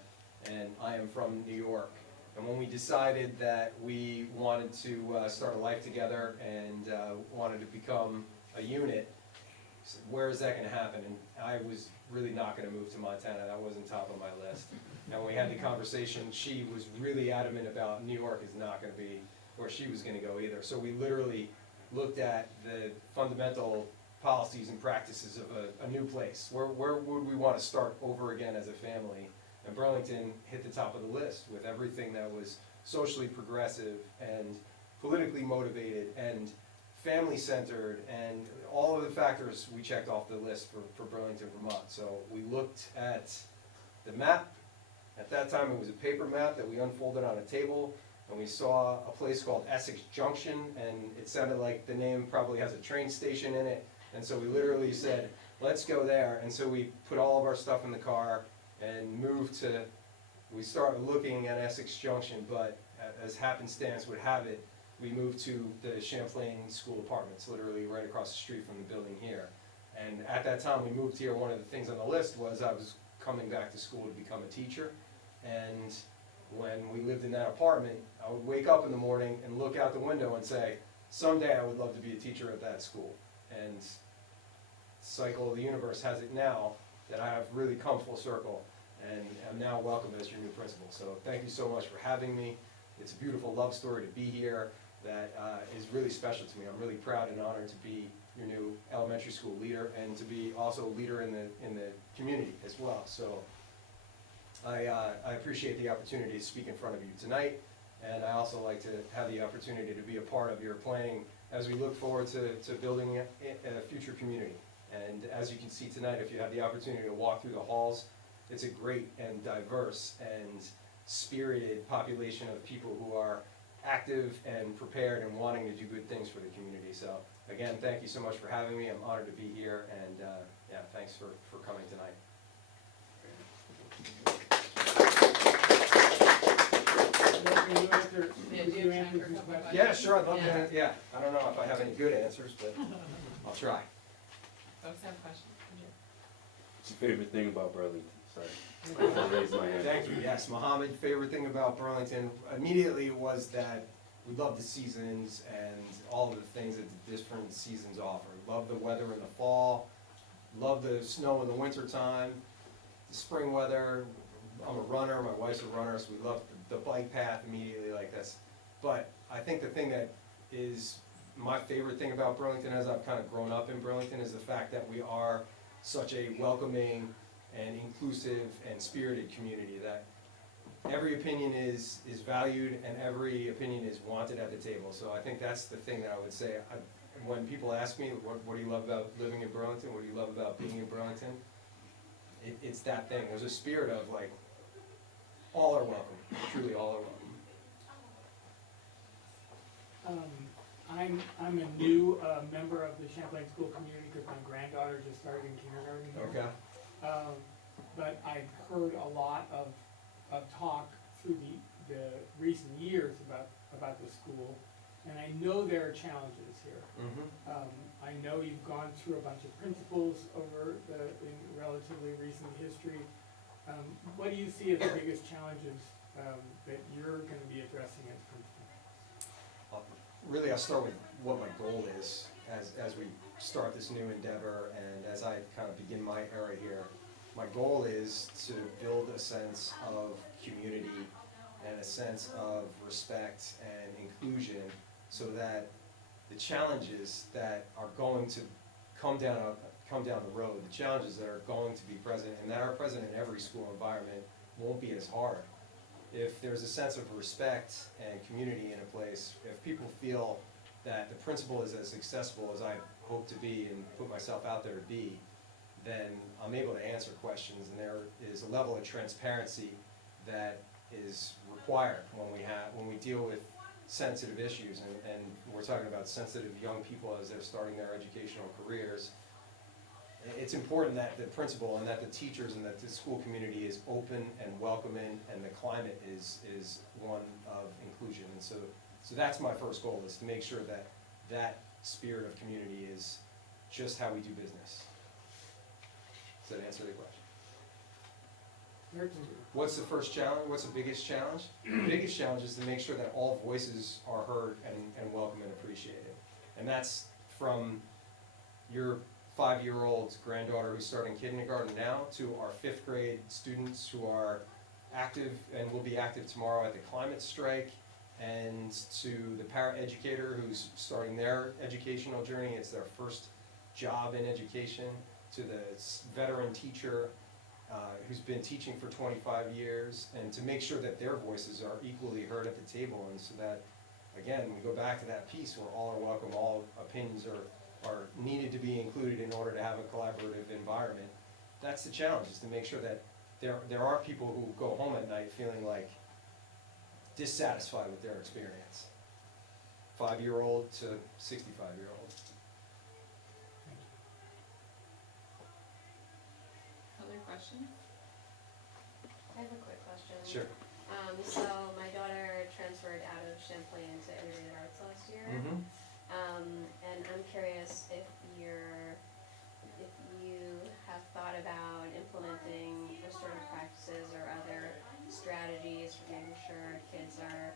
and I am from New York. And when we decided that we wanted to start a life together and wanted to become a unit, where is that going to happen? And I was really not going to move to Montana. That wasn't top of my list. And when we had the conversation, she was really adamant about New York is not going to be where she was going to go either. So we literally looked at the fundamental policies and practices of a new place. Where would we want to start over again as a family? And Burlington hit the top of the list with everything that was socially progressive and politically motivated and family-centered, and all of the factors we checked off the list for Burlington, Vermont. So we looked at the map. At that time, it was a paper map that we unfolded on a table, and we saw a place called Essex Junction, and it sounded like the name probably has a train station in it. And so we literally said, let's go there. And so we put all of our stuff in the car and we started looking at Essex Junction, but as happenstance would have it, we moved to the Champlain School Apartments, literally right across the street from the building here. And at that time we moved here, one of the things on the list was I was coming back to school to become a teacher. And when we lived in that apartment, I would wake up in the morning and look out the window and say, someday I would love to be a teacher at that school. And cycle of the universe has it now that I have really come full circle, and I'm now welcome as your new principal. So thank you so much for having me. It's a beautiful love story to be here that is really special to me. I'm really proud and honored to be your new elementary school leader, and to be also a leader in the community as well. So I appreciate the opportunity to speak in front of you tonight, and I also like to have the opportunity to be a part of your planning as we look forward to building a future community. And as you can see tonight, if you have the opportunity to walk through the halls, it's a great and diverse and spirited population of people who are active and prepared and wanting to do good things for the community. So again, thank you so much for having me. I'm honored to be here, and yeah, thanks for coming tonight. Yeah, sure, I'd love to. Yeah, I don't know if I have any good answers, but I'll try. Folks have questions? What's your favorite thing about Burlington? Sorry. I raised my hand. Thank you. Yes, Mohammed, favorite thing about Burlington immediately was that we love the seasons and all of the things that the different seasons offer. Love the weather in the fall, love the snow in the winter time, the spring weather. I'm a runner, my wife's a runner, so we love the bike path immediately like this. But I think the thing that is my favorite thing about Burlington, as I've kind of grown up in Burlington, is the fact that we are such a welcoming and inclusive and spirited community, that every opinion is valued and every opinion is wanted at the table. So I think that's the thing that I would say. when people ask me, what do you love about living in Burlington? What do you love about being in Burlington? It's that thing. There's a spirit of like, all are welcome, truly all are welcome. I'm a new member of the Champlain School community because my granddaughter just started in kindergarten here. Okay. But I've heard a lot of talk through the recent years about the school, and I know there are challenges here. I know you've gone through a bunch of principals in relatively recent history. What do you see as the biggest challenges that you're gonna be addressing as principal? Really, I'll start with what my goal is as we start this new endeavor and as I kind of begin my era here. My goal is to build a sense of community and a sense of respect and inclusion so that the challenges that are going to come down the road, the challenges that are going to be present and that are present in every school environment won't be as hard. If there's a sense of respect and community in a place, if people feel that the principal is as accessible as I hope to be and put myself out there to be, then I'm able to answer questions, and there is a level of transparency that is required when we deal with sensitive issues, and we're talking about sensitive young people as they're starting their educational careers. It's important that the principal and that the teachers and that the school community is open and welcoming, and the climate is one of inclusion. And so that's my first goal, is to make sure that that spirit of community is just how we do business. Does that answer the question? What's the first challenge? What's the biggest challenge? The biggest challenge is to make sure that all voices are heard and welcome and appreciated. And that's from your 5-year-old granddaughter who's starting kindergarten now to our 5th grade students who are active and will be active tomorrow at the climate strike, and to the para-educator who's starting their educational journey. It's their first job in education, to the veteran teacher who's been teaching for 25 years, and to make sure that their voices are equally heard at the table, and so that, again, we go back to that piece where all are welcome, all opinions are needed to be included in order to have a collaborative environment. That's the challenge, is to make sure that there are people who go home at night feeling like dissatisfied with their experience. 5-year-old to 65-year-old. Other questions? I have a quick question. Sure. So my daughter transferred out of Champlain to Integrated Arts last year. And I'm curious if you have thought about implementing restorative practices or other strategies for making sure kids are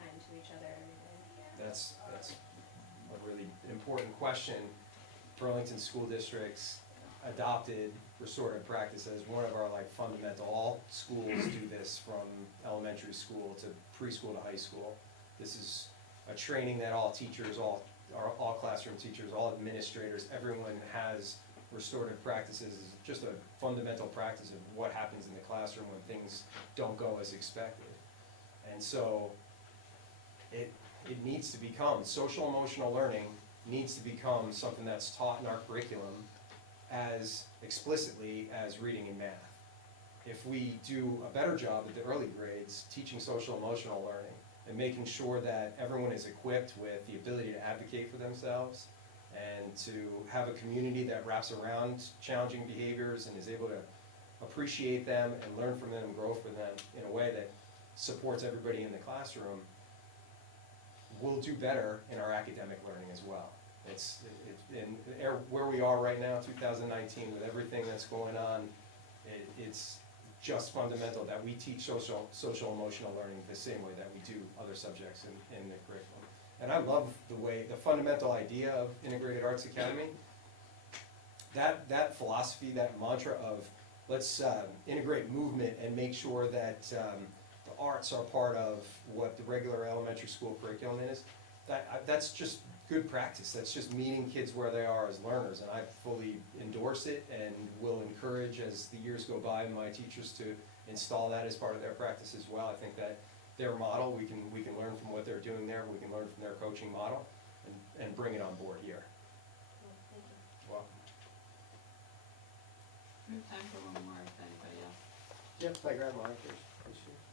kind to each other every day. That's a really important question. Burlington School Districts adopted restorative practice as one of our fundamental. All schools do this, from elementary school to preschool to high school. This is a training that all teachers, all classroom teachers, all administrators, everyone has restorative practices. Is just a fundamental practice of what happens in the classroom when things don't go as expected. And so it needs to become, social emotional learning needs to become something that's taught in our curriculum as explicitly as reading and math. If we do a better job at the early grades teaching social emotional learning and making sure that everyone is equipped with the ability to advocate for themselves and to have a community that wraps around challenging behaviors and is able to appreciate them and learn from them and grow from them in a way that supports everybody in the classroom, we'll do better in our academic learning as well. It's in where we are right now, 2019, with everything that's going on, it's just fundamental that we teach social emotional learning the same way that we do other subjects in the curriculum. And I love the fundamental idea of Integrated Arts Academy. That philosophy, that mantra of let's integrate movement and make sure that the arts are part of what the regular elementary school curriculum is. That's just good practice. That's just meeting kids where they are as learners, and I fully endorse it and will encourage, as the years go by, my teachers to install that as part of their practice as well. I think that their model, we can learn from what they're doing there, we can learn from their coaching model, and bring it on board here. We have time for one more if anybody else. Yep, playground monitors.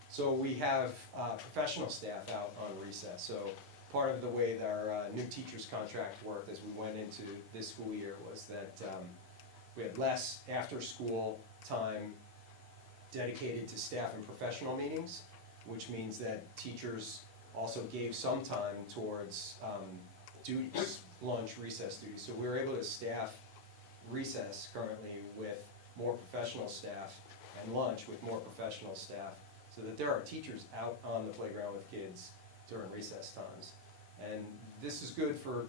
So we have professional staff out on recess. So part of the way that our new teacher's contract worked as we went into this school year was that we had less after-school time dedicated to staff and professional meetings, which means that teachers also gave some time towards duties, lunch, recess duties. So we were able to staff recess currently with more professional staff and lunch with more professional staff, so that there are teachers out on the playground with kids during recess times. And this is good for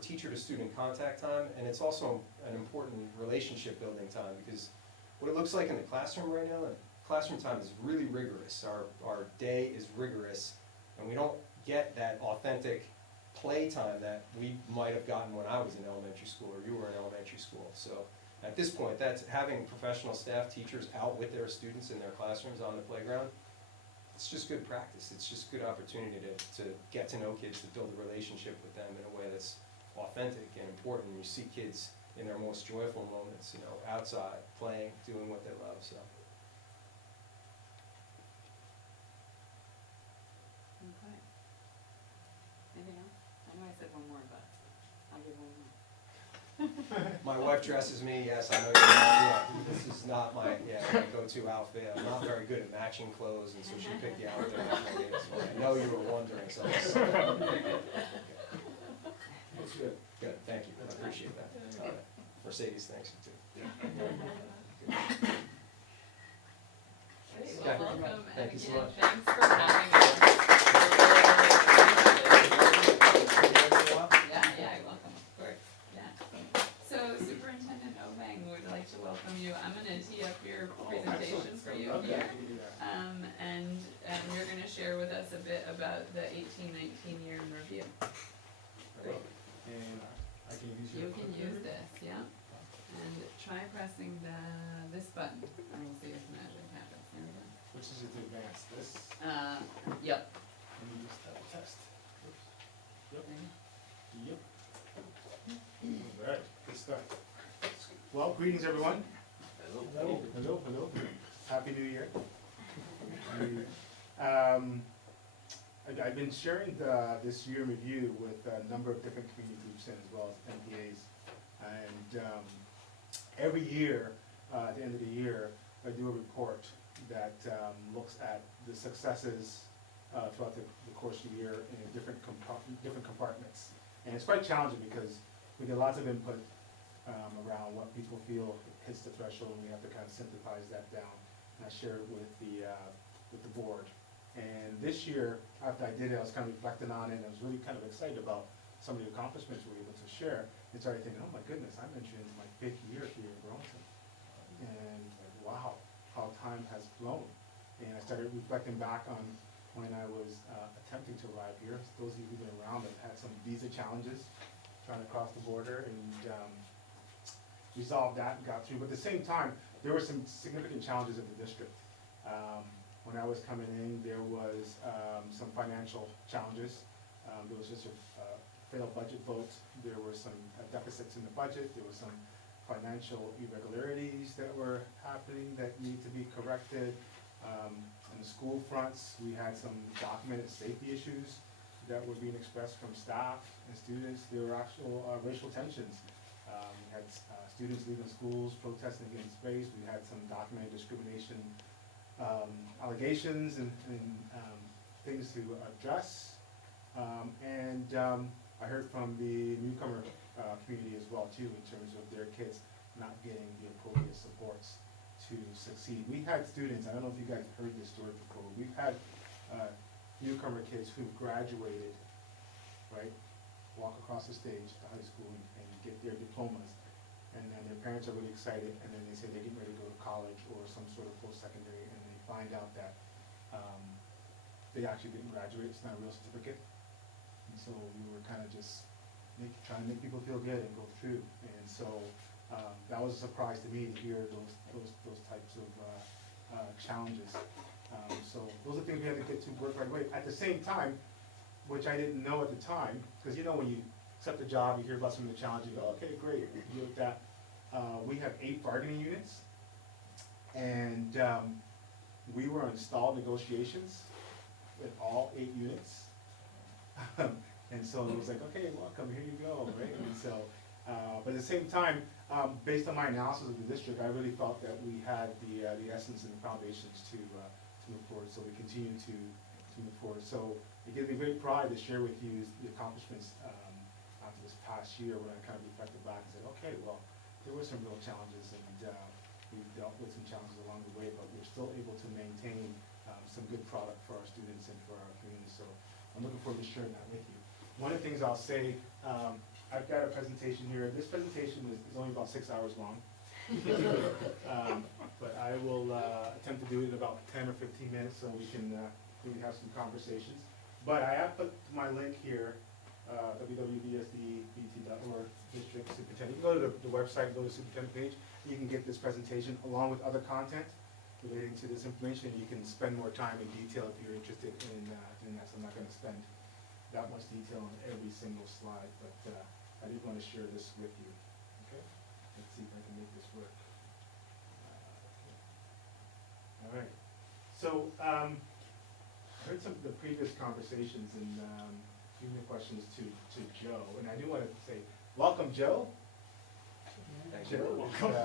teacher to student contact time, and it's also an important relationship building time, because what it looks like in the classroom right now, the classroom time is really rigorous. Our day is rigorous, and we don't get that authentic play time that we might have gotten when I was in elementary school or you were in elementary school. So at this point, that's having professional staff, teachers out with their students in their classrooms on the playground. It's just good practice. It's just good opportunity to get to know kids, to build a relationship with them in a way that's authentic and important. You see kids in their most joyful moments, you know, outside, playing, doing what they love, so. Okay. Anything else? I know I said one more, but I'll give one more. My wife dresses me, yes, I know you're not, yeah, this is not my go-to outfit. I'm not very good at matching clothes, and so she picked the outfit out for me. So I know you were wondering, so. That's good. Good, thank you, I appreciate that. Mercedes, thanks you too. Well, welcome, Thank and you so again, much. thanks for having us. Yeah, welcome, of course, yeah. So Superintendent Obeng would like to welcome you. I'm gonna tee up your presentation for you here. And you're gonna share with us a bit about the 18-19 year in review. Great. And I can use your. You can use this, yeah. And try pressing this button, and we'll see if magic happens. There we go. Which is to advance this. Yep. Let me just have a test. Oops. Yep. Yep. All right, good stuff. Well, greetings, everyone. Hello. Hello, hello. Happy New Year. I've been sharing this year in review with a number of different community groups and as well as NPAs. And every year, at the end of the year, I do a report that looks at the successes throughout the course of the year in different compartments. And it's quite challenging because we get lots of input around what people feel hits the threshold, and we have to kind of synthesize that down. And I share it with the board. And this year, after I did it, I was kind of reflecting on it, and I was really kind of excited about some of the accomplishments we were able to share. And started thinking, oh my goodness, I'm entering my 5th year here in Burlington. And like, wow, how time has flown. And I started reflecting back on when I was attempting to arrive here. Those of you who've been around have had some visa challenges trying to cross the border, and resolved that and got through. But at the same time, there were some significant challenges in the district. When I was coming in, there was some financial challenges. There was just a failed budget vote. There were some deficits in the budget. There was some financial irregularities that were happening that need to be corrected. On the school fronts, we had some documented safety issues that were being expressed from staff and students. There were actual racial tensions. We had students leaving schools protesting against race. We had some documented discrimination allegations and things to address. I heard from the newcomer community as well too, in terms of their kids not getting the appropriate supports to succeed. We had students, I don't know if you guys heard this story before, we've had newcomer kids who graduated, right, walk across the stage to high school and get their diplomas, and then their parents are really excited, and then they say they're getting ready to go to college or some sort of post-secondary, and they find out that they actually didn't graduate. It's not a real certificate. And so we were kind of just trying to make people feel good and go through. And so that was a surprise to me to hear those types of challenges. So those are things we had to get to work right away. At the same time, which I didn't know at the time, because you know when you accept the job, you hear about some of the challenges, you go, okay, great, we can deal with that. We have 8 bargaining units, and we were in stalled negotiations with all 8 units. And so it was like, okay, welcome, here you go, right? And so, but at the same time, based on my analysis of the district, I really felt that we had the essence and the foundations to move forward, so we continue to move forward. So it gives me great pride to share with you the accomplishments after this past year, when I kind of reflected back and said, okay, well, there were some real challenges, and we've dealt with some challenges along the way, but we're still able to maintain some good product for our students and for our community. So I'm looking forward to sharing that with you. One of the things I'll say, I've got a presentation here. This presentation is only about 6 hours long. But I will attempt to do it in about 10 or 15 minutes, so we can maybe have some conversations. But I have put my link here, www.bsdbt.org, district superintendent. You can go to the website, go to the superintendent page. You can get this presentation along with other content relating to this information. You can spend more time in detail if you're interested in that. So I'm not going to spend that much detail on every single slide, but I did want to share this with you. Okay, let's see if I can make this work. All right. So I heard some of the previous conversations and giving the questions to Joe, and I do want to say, welcome, Joe. Joe is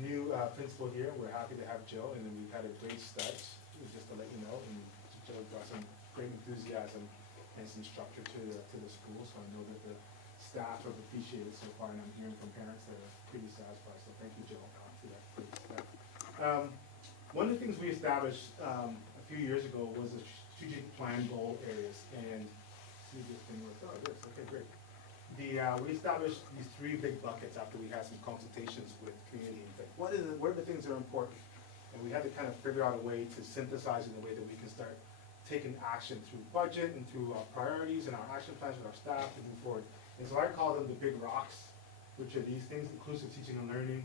new principal here. We're happy to have Joe, and then we've had a great start. Just to let you know, and Joe brought some great enthusiasm and some structure to the school, so I know that the staff have appreciated it so far, and I'm hearing from parents that are pretty satisfied, so thank you, Joe, for that great start. One of the things we established a few years ago was the strategic plan goal areas, and see this thing works. Oh, it is. Okay, great. We established these 3 big buckets after we had some consultations with community and think, what are the things that are important? And we had to kind of figure out a way to synthesize in a way that we can start taking action through budget and through our priorities and our action plans with our staff to move forward. And so I call them the big rocks, which are these things: inclusive teaching and learning,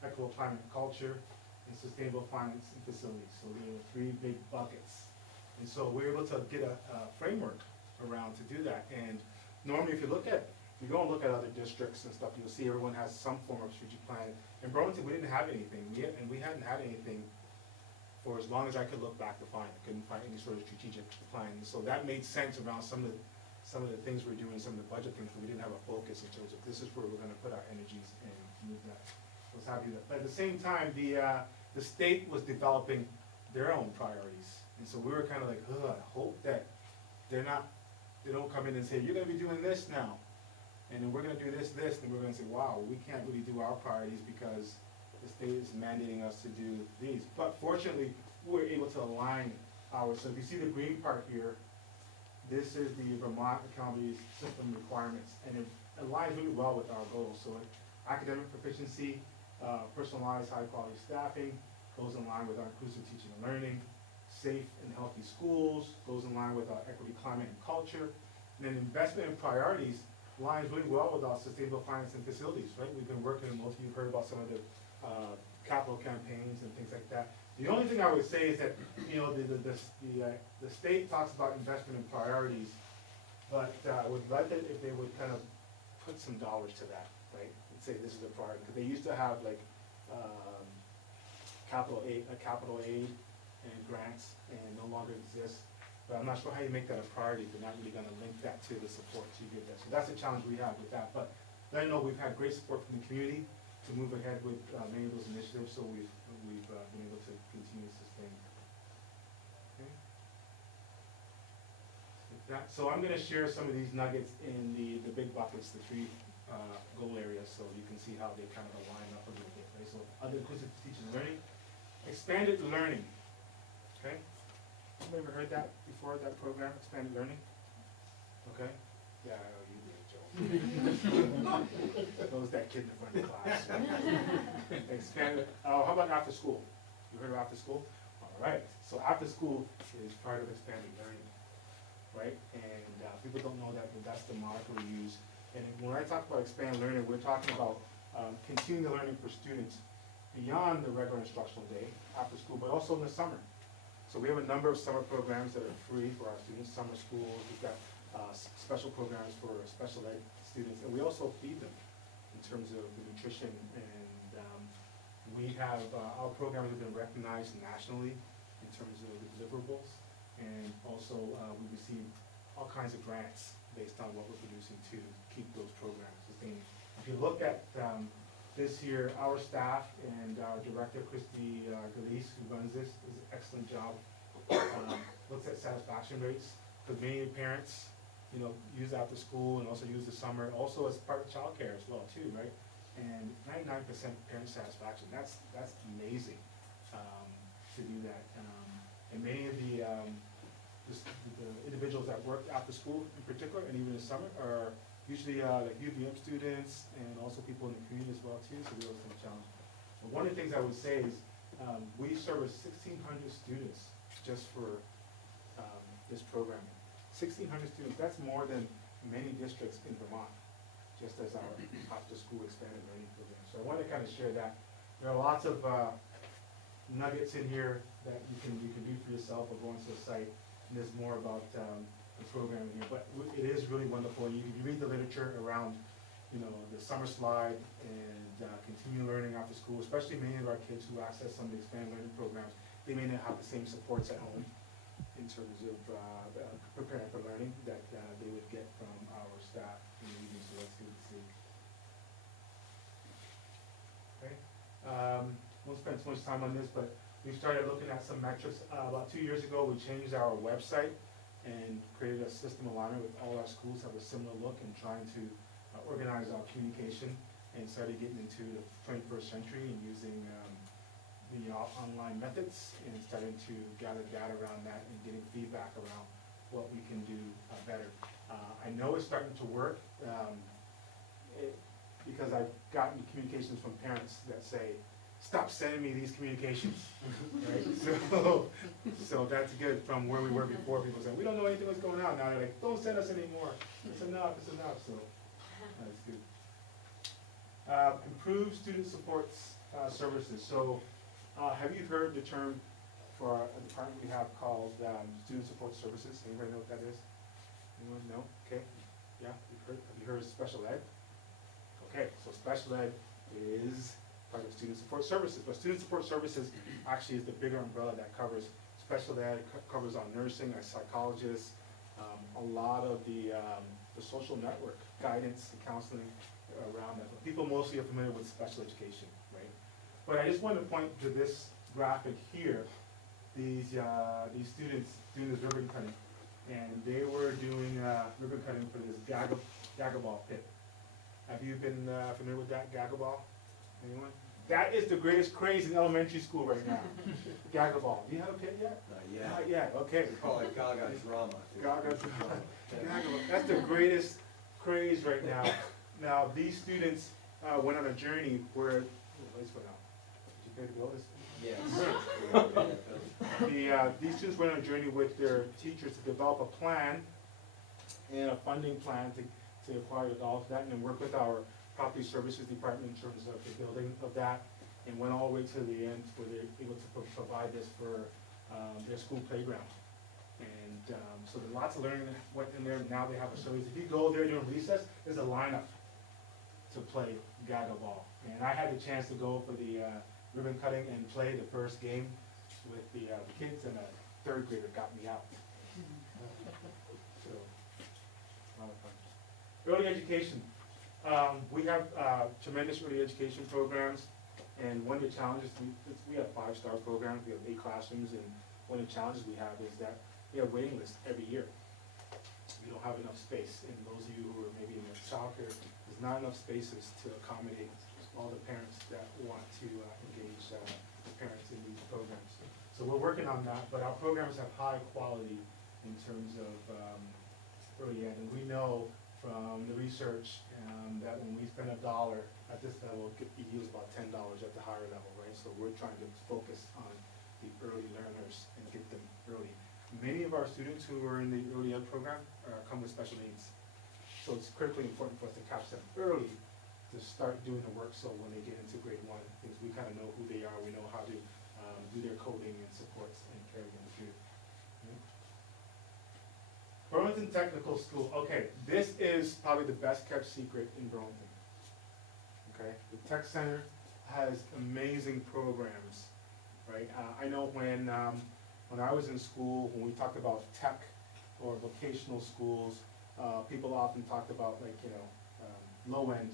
equitable climate and culture, and sustainable finance and facilities. So there were 3 big buckets. And so we were able to get a framework around to do that. And normally if you go and look at other districts and stuff, you'll see everyone has some form of strategic plan. In Burlington, we didn't have anything. We hadn't had anything for as long as I could look back to find. I couldn't find any sort of strategic plan. So that made sense around some of the things we're doing, some of the budget things, but we didn't have a focus in terms of this is where we're gonna put our energies and move that. I was happy with that. But at the same time, the state was developing their own priorities. And so we were kind of like, I hope that they don't come in and say, you're gonna be doing this now, and then we're gonna do this, and we're gonna say, wow, we can't really do our priorities because the state is mandating us to do these. But fortunately, we were able to align ours. So if you see the green part here, this is the Vermont Accountability System requirements, and it aligns really well with our goals. So academic proficiency, personalized high-quality staffing, goes in line with our inclusive teaching and learning, safe and healthy schools, goes in line with our equity, climate, and culture, and then investment and priorities aligns really well with our sustainable finance and facilities, right? We've been working, and most of you have heard about some of the capital campaigns and things like that. The only thing I would say is that, the state talks about investment and priorities, but I would like it if they would kind of put some dollars to that, right? And say this is a priority, because they used to have like capital aid and grants, and no longer exists. But I'm not sure how you make that a priority if you're not really gonna link that to the support you give that. So that's a challenge we have with that. But let you know we've had great support from the community to move ahead with many of those initiatives, so we've been able to continue to sustain. Okay. With that, so I'm gonna share some of these nuggets in the big buckets, the 3 goal areas, so you can see how they kind of align up a little bit, right? So other inclusive teaching and learning, expanded learning, okay? Anybody ever heard that before, that program, expanded learning? Okay? Yeah, I know you did, Joe. Those that kid in the front of the class. Expanded, how about after school? You heard of after school? All right, so after school is part of expanded learning, right? And people don't know that, but that's the moniker we use. And when I talk about expanded learning, we're talking about continuing the learning for students beyond the regular instructional day, after school, but also in the summer. So we have a number of summer programs that are free for our students, summer schools. We've got special programs for special ed students, and we also feed them in terms of the nutrition. And we have, our programs have been recognized nationally in terms of the deliverables, and also we receive all kinds of grants based on what we're producing to keep those programs sustained. If you look at this year, our staff and our director, Christy Galise, who runs this, does an excellent job. Looks at satisfaction rates, because many parents, you know, use after school and also use the summer, also as part of childcare as well too, right? And 99% parent satisfaction, that's amazing to do that. And many of the individuals that work after school in particular, and even in summer, are usually like UVM students and also people in the community as well too, so we also have a challenge. But one of the things I would say is we service 1,600 students just for this program. 1,600 students, that's more than many districts in Vermont, just as our after-school expanded learning program. So I want to kind of share that. There are lots of nuggets in here that you can read for yourself or go into the site. And there's more about the program in here, but it is really wonderful. You read the literature around, you know, the summer slide and continue learning after school, especially many of our kids who access some of the expanded learning programs. They may not have the same supports at home in terms of preparing for learning that they would get from our staff in the evening, so that's good to see. Okay, won't spend too much time on this, but we started looking at some metrics. About 2 years ago, we changed our website and created a system alignment with all our schools have a similar look, and trying to organize our communication, and started getting into the 21st century and using the online methods, and starting to gather data around that and getting feedback around what we can do better. I know it's starting to work because I've gotten communications from parents that say, stop sending me these communications, right? So that's good. From where we were before, people saying, we don't know anything what's going on. Now they're like, don't send us anymore. It's enough, so that's good. Improve student support services. So have you heard the term for a department we have called student support services? Anybody know what that is? Anyone? No? Okay. Yeah, have you heard of special ed? Okay, so special ed is part of student support services, but student support services actually is the bigger umbrella that covers special ed, covers our nursing, our psychologists, a lot of the social network, guidance, and counseling around that. But people mostly are familiar with special education, right? But I just wanted to point to this graphic here. These students doing this ribbon cutting, and they were doing ribbon cutting for this Gagaball pit. Have you been familiar with that Gagaball? Anyone? That is the greatest craze in elementary school right now. Gagaball. Do you have a pit yet? Not yet. Okay. We call it Gaga's Drama. Gaga's Drama. Gagaball. That's the greatest craze right now. Now these students went on a journey where. Let's go now. Did you pay to go this? Yes. These students went on a journey with their teachers to develop a plan and a funding plan to acquire the dollars for that, and then work with our property services department in terms of the building of that, and went all the way to the end where they're able to provide this for their school playground. And so there's lots of learning that went in there. Now they have facilities. If you go there during recess, there's a lineup to play Gagaball. And I had the chance to go for the ribbon cutting and play the first game with the kids, and a third grader got me out. So, a lot of fun. Early education. We have tremendous early education programs, and one of the challenges, we have 5-star programs, we have 8 classrooms, and one of the challenges we have is that we have waiting lists every year. We don't have enough space, and those of you who are maybe in the childcare, there's not enough spaces to accommodate all the parents that want to engage the parents in these programs. So we're working on that, but our programs have high quality in terms of early ed, and we know from the research that when we spend $1 at this level, it yields about $10 at the higher level, right? So we're trying to focus on the early learners and get them early. Many of our students who are in the early ed program come with special needs. So it's critically important for us to catch them early to start doing the work, so when they get into grade 1, because we kind of know who they are, we know how to do their coding and supports and carry them through. Burlington Burlington Technical School, okay, this is probably the best kept secret in Burlington. Okay, the Tech Center has amazing programs, right? I know when I was in school, when we talked about tech or vocational schools, people often talked about like, low-end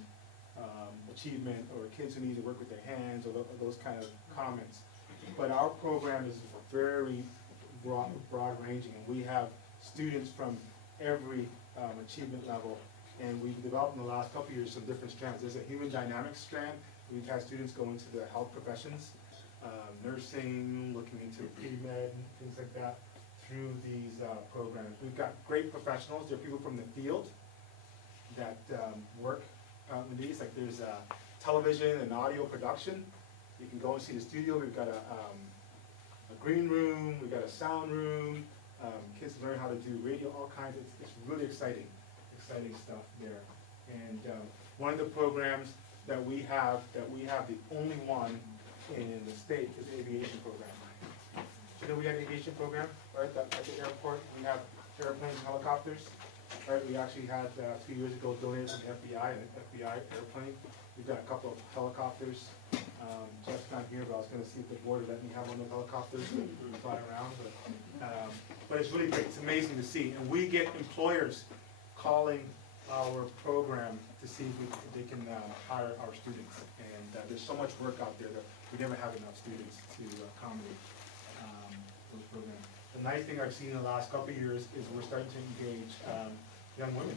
achievement or kids who need to work with their hands or those kind of comments. But our program is very broad ranging, and we have students from every achievement level, and we've developed in the last couple of years some different strands. There's a human dynamics strand. We've had students go into the health professions, nursing, looking into pre-med, and things like that through these programs. We've got great professionals. There are people from the field that work in these, like there's television and audio production. You can go and see the studio. We've got a green room, we've got a sound room. Kids learn how to do radio, all kinds. It's really exciting stuff there. And one of the programs that we have the only one in the state is the aviation program. So we had an aviation program, right, at the airport. We have airplanes and helicopters. Right, we actually had 2 years ago donated from the FBI, an FBI airplane. We've got a couple of helicopters. Jeff's not here, but I was gonna see if the board would let me have one of the helicopters to fly around, but it's really great. It's amazing to see. And we get employers calling our program to see if they can hire our students. And there's so much work out there that we never have enough students to accommodate those programs. The nice thing I've seen in the last couple of years is we're starting to engage young women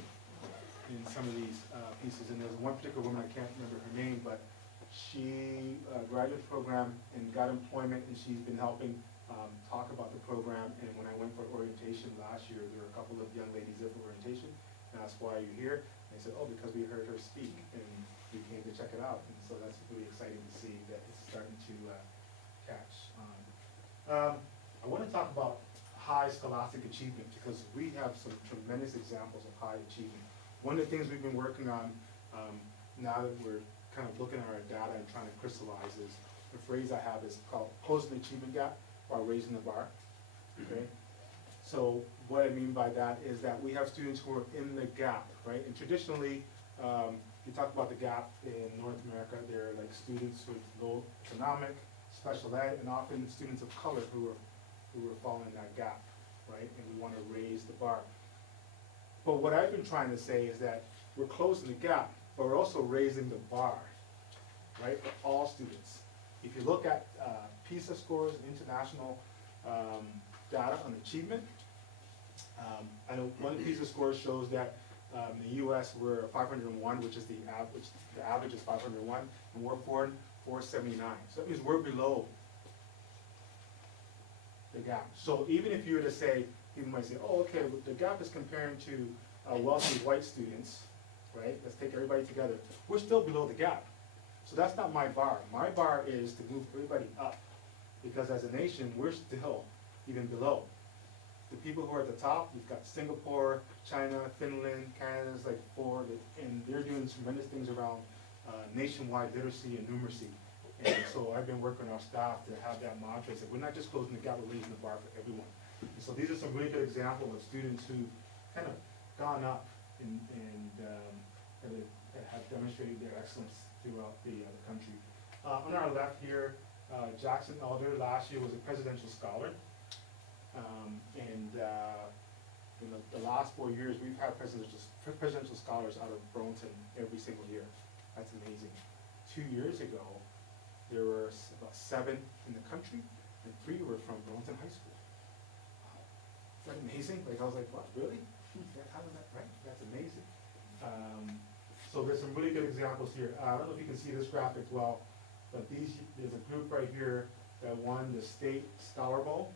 in some of these pieces. And there's one particular woman, I can't remember her name, but she graduated the program and got employment, and she's been helping talk about the program. And when I went for orientation last year, there were a couple of young ladies there for orientation, and asked why you're here. And they said, oh, because we heard her speak, and we came to check it out. And so that's really exciting to see that it's starting to catch on. I want to talk about high scholastic achievement, because we have some tremendous examples of high achievement. One of the things we've been working on now that we're kind of looking at our data and trying to crystallize is, the phrase I have is called closing the achievement gap while raising the bar, okay? So what I mean by that is that we have students who are in the gap, right? And traditionally, you talk about the gap in North America, they're like students with low economic, special ed, and often students of color who are falling in that gap, right? And we want to raise the bar. But what I've been trying to say is that we're closing the gap, but we're also raising the bar, right, for all students. If you look at PISA scores, international data on achievement, I know one of the PISA scores shows that in the US we're 501, which is the average is 501, and we're 479. So that means we're below the gap. So even if you were to say, people might say, oh, okay, the gap is comparing to wealthy white students, right? Let's take everybody together. We're still below the gap. So that's not my bar. My bar is to move everybody up, because as a nation, we're still even below. The people who are at the top, you've got Singapore, China, Finland, Canada's like 4, and they're doing tremendous things around nationwide literacy and numeracy. And so I've been working with our staff to have that mantra, that we're not just closing the gap, we're raising the bar for everyone. And so these are some really good examples of students who kind of gone up and have demonstrated their excellence throughout the country. On our left here, Jackson Elder last year was a presidential scholar. In the last 4 years, we've had presidential scholars out of Burlington every single year. That's amazing. 2 years ago, there were about 7 in the country, and 3 were from Burlington High School. Wow. Is that amazing? Like, I was like, what, really? How is that right? That's amazing. So there's some really good examples here. I don't know if you can see this graphic well, but there's a group right here that won the state Scholar Bowl,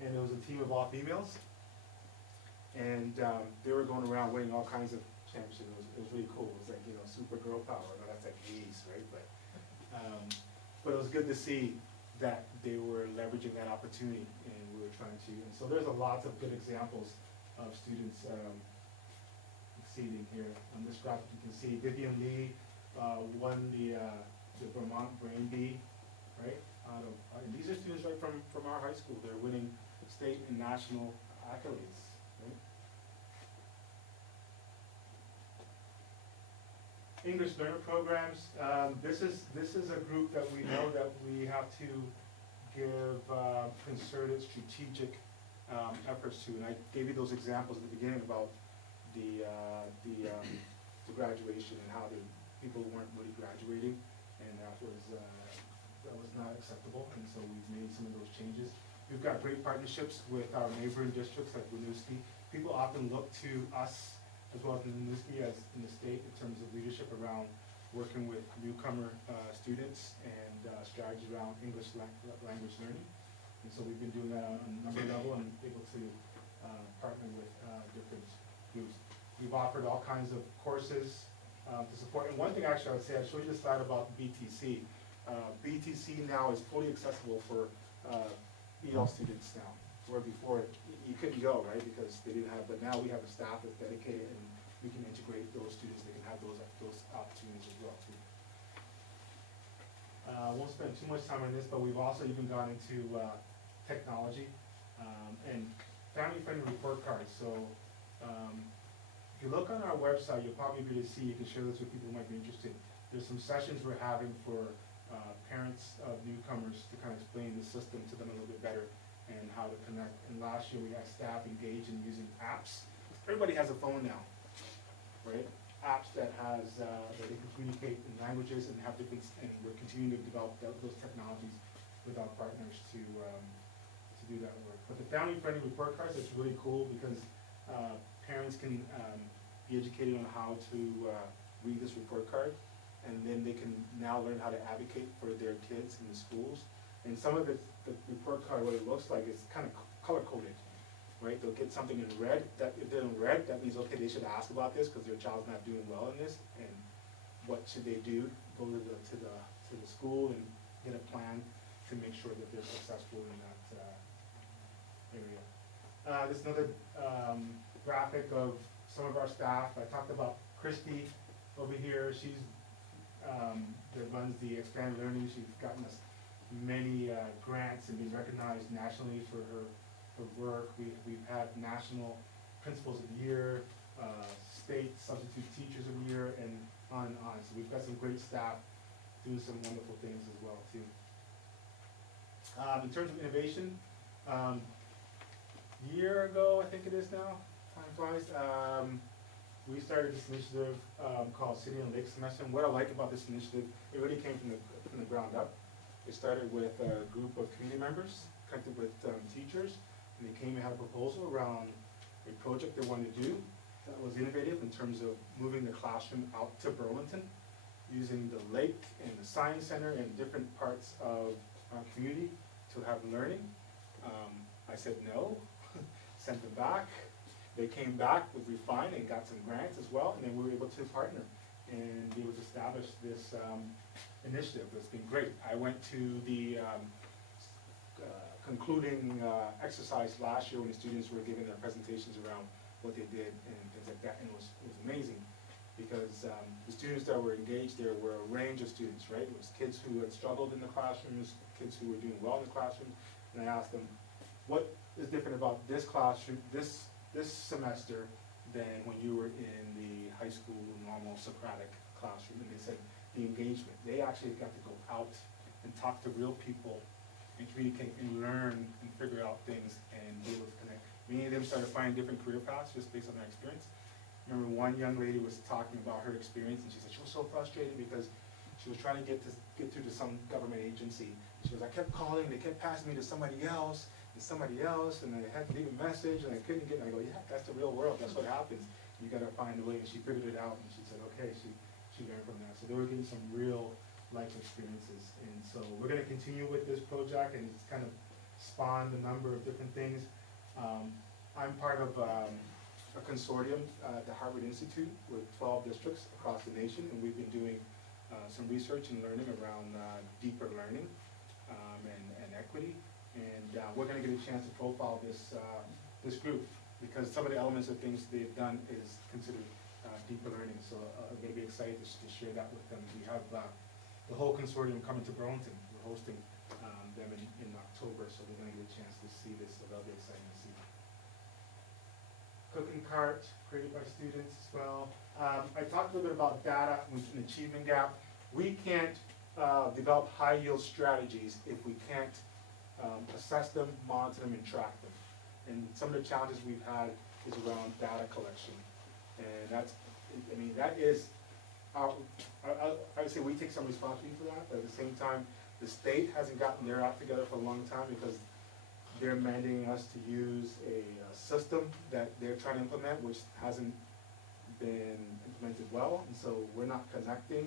and it was a team of all females. And they were going around winning all kinds of championships. It was really cool. It was like, super girl power. No, that's like gays, right? But it was good to see that they were leveraging that opportunity, and we were trying to. And so there's a lot of good examples of students exceeding here. On this graphic, you can see Vivian Lee won the Vermont Brain Bee, right? And these are students right from our high school. They're winning state and national accolades, right? English learner programs, this is a group that we know that we have to give concerted strategic efforts to. And I gave you those examples at the beginning about the graduation and how the people weren't really graduating, and that was not acceptable, and so we've made some of those changes. We've got great partnerships with our neighboring districts like Winooski. People often look to us as well as Winooski as in the state in terms of leadership around working with newcomer students and strategies around English language learning. And so we've been doing that on a number level and able to partner with different groups. We've offered all kinds of courses to support. And one thing actually I would say, I showed you the slide about BTC. BTC now is fully accessible for EL students now, where before you couldn't go, right, because they didn't have, but now we have a staff that's dedicated and we can integrate those students, they can have those opportunities as well too. Won't spend too much time on this, but we've also even gone into technology and family-friendly report cards. So if you look on our website, you'll probably be able to see, you can share this with people who might be interested. There's some sessions we're having for parents of newcomers to kind of explain the system to them a little bit better and how to connect. And last year we had staff engaged in using apps. Everybody has a phone now, right? Apps that has that they can communicate in languages and have different, and we're continuing to develop those technologies with our partners to do that work. But the family-friendly report cards is really cool because parents can be educated on how to read this report card, and then they can now learn how to advocate for their kids in the schools. And some of it, the report card, what it looks like is kind of color-coded, right? They'll get something in red, that if they're in red, that means, okay, they should ask about this because their child's not doing well in this, and what should they do? Go to the school and get a plan to make sure that they're successful in that area. This is another graphic of some of our staff. I talked about Christy over here. She's that runs the Expanded Learning. She's gotten us many grants and been recognized nationally for her work. We've had National Principals of the Year, State Substitute Teachers of the Year, and on and on. So we've got some great staff doing some wonderful things as well too. In terms of innovation, a year ago, I think it is now, time flies, we started this initiative called City and Lake Semester. And what I like about this initiative, it really came from the ground up. It started with a group of community members connected with teachers, and they came and had a proposal around a project they wanted to do that was innovative in terms of moving the classroom out to Burlington, using the lake and the science center and different parts of our community to have learning. I said no, sent them back. They came back with refined and got some grants as well, and then we were able to partner and be able to establish this initiative. It's been great. I went to the concluding exercise last year when the students were giving their presentations around what they did and things like that, and it was amazing because the students that were engaged there were a range of students, right? It was kids who had struggled in the classrooms, kids who were doing well in the classroom, and I asked them, what is different about this classroom, this semester than when you were in the high school normal Socratic classroom? And they said the engagement. They actually got to go out and talk to real people and communicate and learn and figure out things and be able to connect. Many of them started finding different career paths just based on their experience. I remember one young lady was talking about her experience, and she said she was so frustrated because she was trying to get through to some government agency. She goes, I kept calling, they kept passing me to somebody else, and I had to leave a message, and I couldn't get it. I go, yeah, that's the real world, that's what happens. You gotta find a way, and she figured it out, and she said, okay, she learned from that. So they were getting some real life experiences, and so we're gonna continue with this project, and it's kind of spawned a number of different things. I'm part of a consortium at the Harvard Institute with 12 districts across the nation, and we've been doing some research and learning around deeper learning and equity. And we're going to get a chance to profile this group because some of the elements of things they've done is considered deeper learning. So I'm going to be excited to share that with them. We have the whole consortium coming to Burlington. We're hosting them in October, so they're going to get a chance to see this. So they'll be excited to see. Cooking cart created by students as well. I talked a little bit about data with an achievement gap. We can't develop high yield strategies if we can't assess them, monitor them, and track them. And some of the challenges we've had is around data collection. And that's, I mean, that is, I would say we take some responsibility for that, but at the same time, the state hasn't gotten their act together for a long time because they're mandating us to use a system that they're trying to implement, which hasn't been implemented well, and so we're not connecting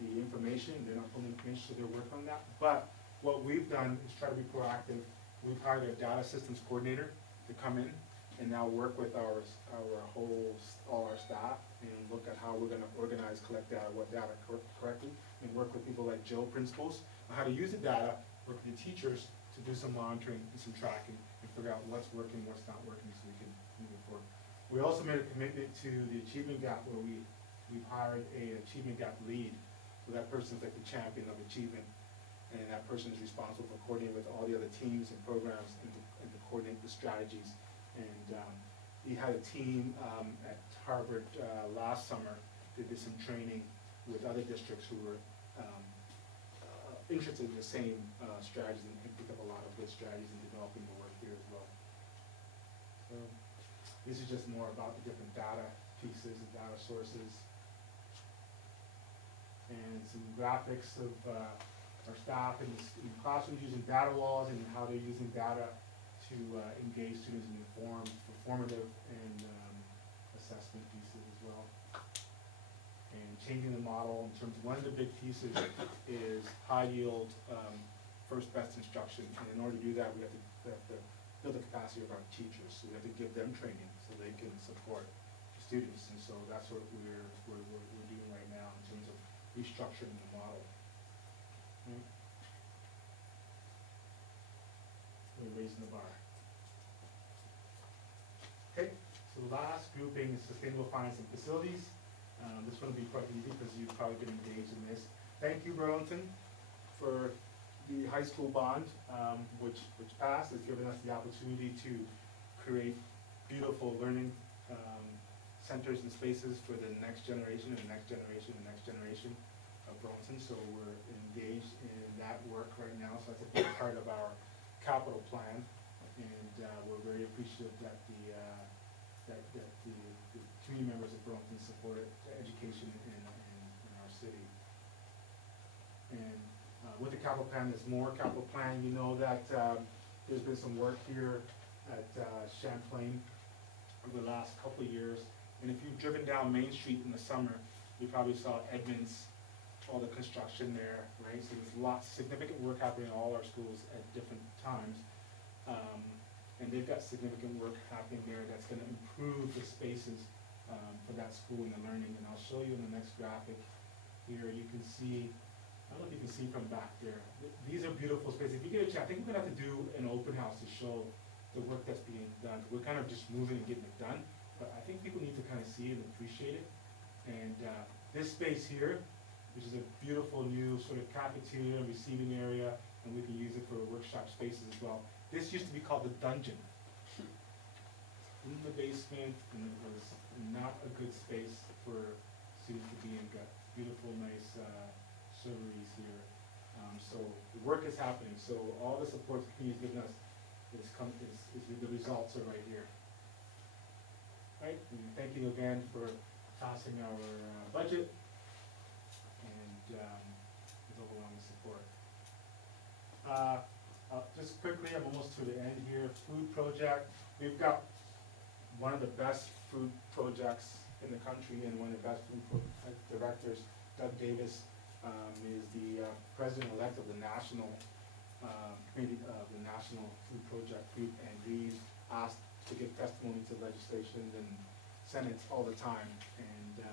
the information, they're not pulling information, so they're working on that. But what we've done is try to be proactive. We've hired a data systems coordinator to come in and now work with all our staff and look at how we're gonna organize, collect data, what data correctly, and work with people like Jill, principals, on how to use the data, work with the teachers to do some monitoring and some tracking and figure out what's working, what's not working, so we can move it forward. We also made a commitment to the achievement gap where we've hired a achievement gap lead. So that person's like the champion of achievement, and that person is responsible for coordinating with all the other teams and programs and to coordinate the strategies. And he had a team at Harvard last summer that did some training with other districts who were interested in the same strategies and picked up a lot of good strategies in developing the work here as well. So this is just more about the different data pieces and data sources. And some graphics of our staff in classrooms using data walls and how they're using data to engage students in formative and assessment pieces as well. And changing the model in terms of one of the big pieces is high yield first best instruction. And in order to do that, we have to build the capacity of our teachers. So we have to give them training so they can support the students. And so that's what we're doing right now in terms of restructuring the model. Right? We're raising the bar. Okay, so the last grouping is sustainable finance and facilities. This one will be quite easy because you've probably been engaged in this. Thank you, Burlington, for the high school bond, which passed. Has given us the opportunity to create beautiful learning centers and spaces for the next generation and the next generation and the next generation of Burlington. So we're engaged in that work right now. So that's a big part of our capital plan, and we're very appreciative that the community members of Burlington supported education in our city. And with the capital plan, there's more capital plan. You know that there's been some work here at Champlain over the last couple of years. And if you've driven down Main Street in the summer, you probably saw Edmonds, all the construction there, right? So there's significant work happening in all our schools at different times. And they've got significant work happening there that's going to improve the spaces for that school and the learning. And I'll show you in the next graphic here. You can see, I don't know if you can see from back there. These are beautiful spaces. If you get a chance, I think we're going to have to do an open house to show the work that's being done. We're kind of just moving and getting it done, but I think people need to kind of see it and appreciate it. And this space here, which is a beautiful new sort of cafeteria and receiving area, and we can use it for workshop spaces as well. This used to be called the dungeon. In the basement, and it was not a good space for students to be in. Got beautiful, nice serveries here. So the work is happening. So all the support the community is giving us is the results are right here. Right? And thank you again for passing our budget and with overwhelming support. Just quickly, I'm almost to the end here. Food project. We've got one of the best food projects in the country and one of the best food directors. Doug Davis is the president-elect of the National Committee of the National Food Project Group, and he's asked to give testimony to legislation and Senate all the time, and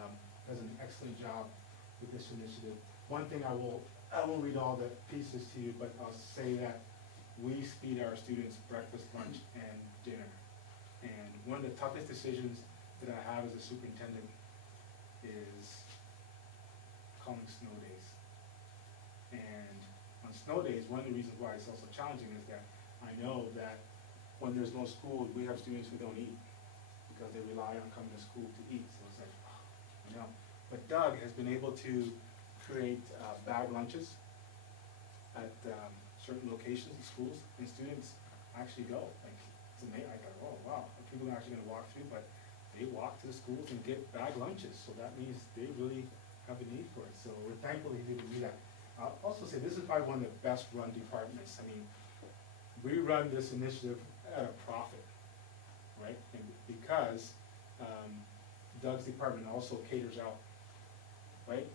does an excellent job with this initiative. One thing I won't read all the pieces to you, but I'll say that we feed our students breakfast, lunch, and dinner. And one of the toughest decisions that I have as a superintendent is calling snow days. And on snow days, one of the reasons why it's also challenging is that I know that when there's no school, we have students who don't eat. because they rely on coming to school to eat, so it's like, you know. But Doug has been able to create bag lunches at certain locations in schools, and students actually go, like, it's amazing, I thought, oh, wow, people are actually gonna walk through, but they walk to the schools and get bag lunches, so that means they really have a need for it, so we're thankful he's able to do that. I'll also say, this is probably one of the best run departments. I mean, we run this initiative at a profit, right? And because Doug's department also caters out, right?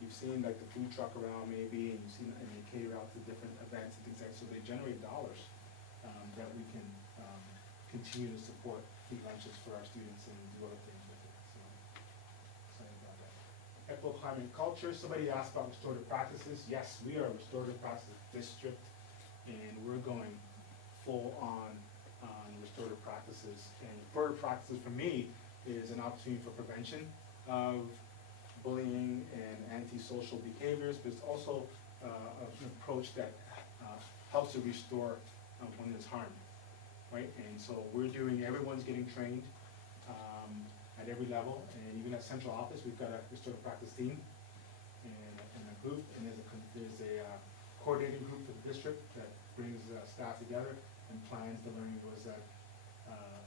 You've seen like the food truck around maybe, and you've seen, and they cater out to different events and things like that, so they generate dollars that we can continue to support free lunches for our students and do other things with it, so excited about that. Equitable climate and culture, somebody asked about restorative practices. Yes, we are a restorative practices district, and we're going full on restorative practices. And restorative practices for me is an opportunity for prevention of bullying and antisocial behaviors, but it's also an approach that helps to restore when there's harm, right? And so we're doing, everyone's getting trained at every level, and even at central office, we've got a restorative practice team and a group, and there's a coordinating group for the district that brings staff together and plans the learning. There was a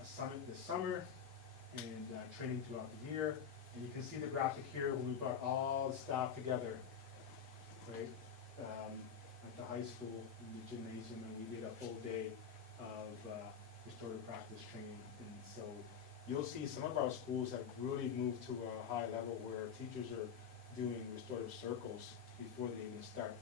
summit this summer and training throughout the year, and you can see the graphic here when we brought all the staff together, right? At the high school, in the gymnasium, and we did a full day of restorative practice training, and so you'll see some of our schools have really moved to a high level where teachers are doing restorative circles before they even start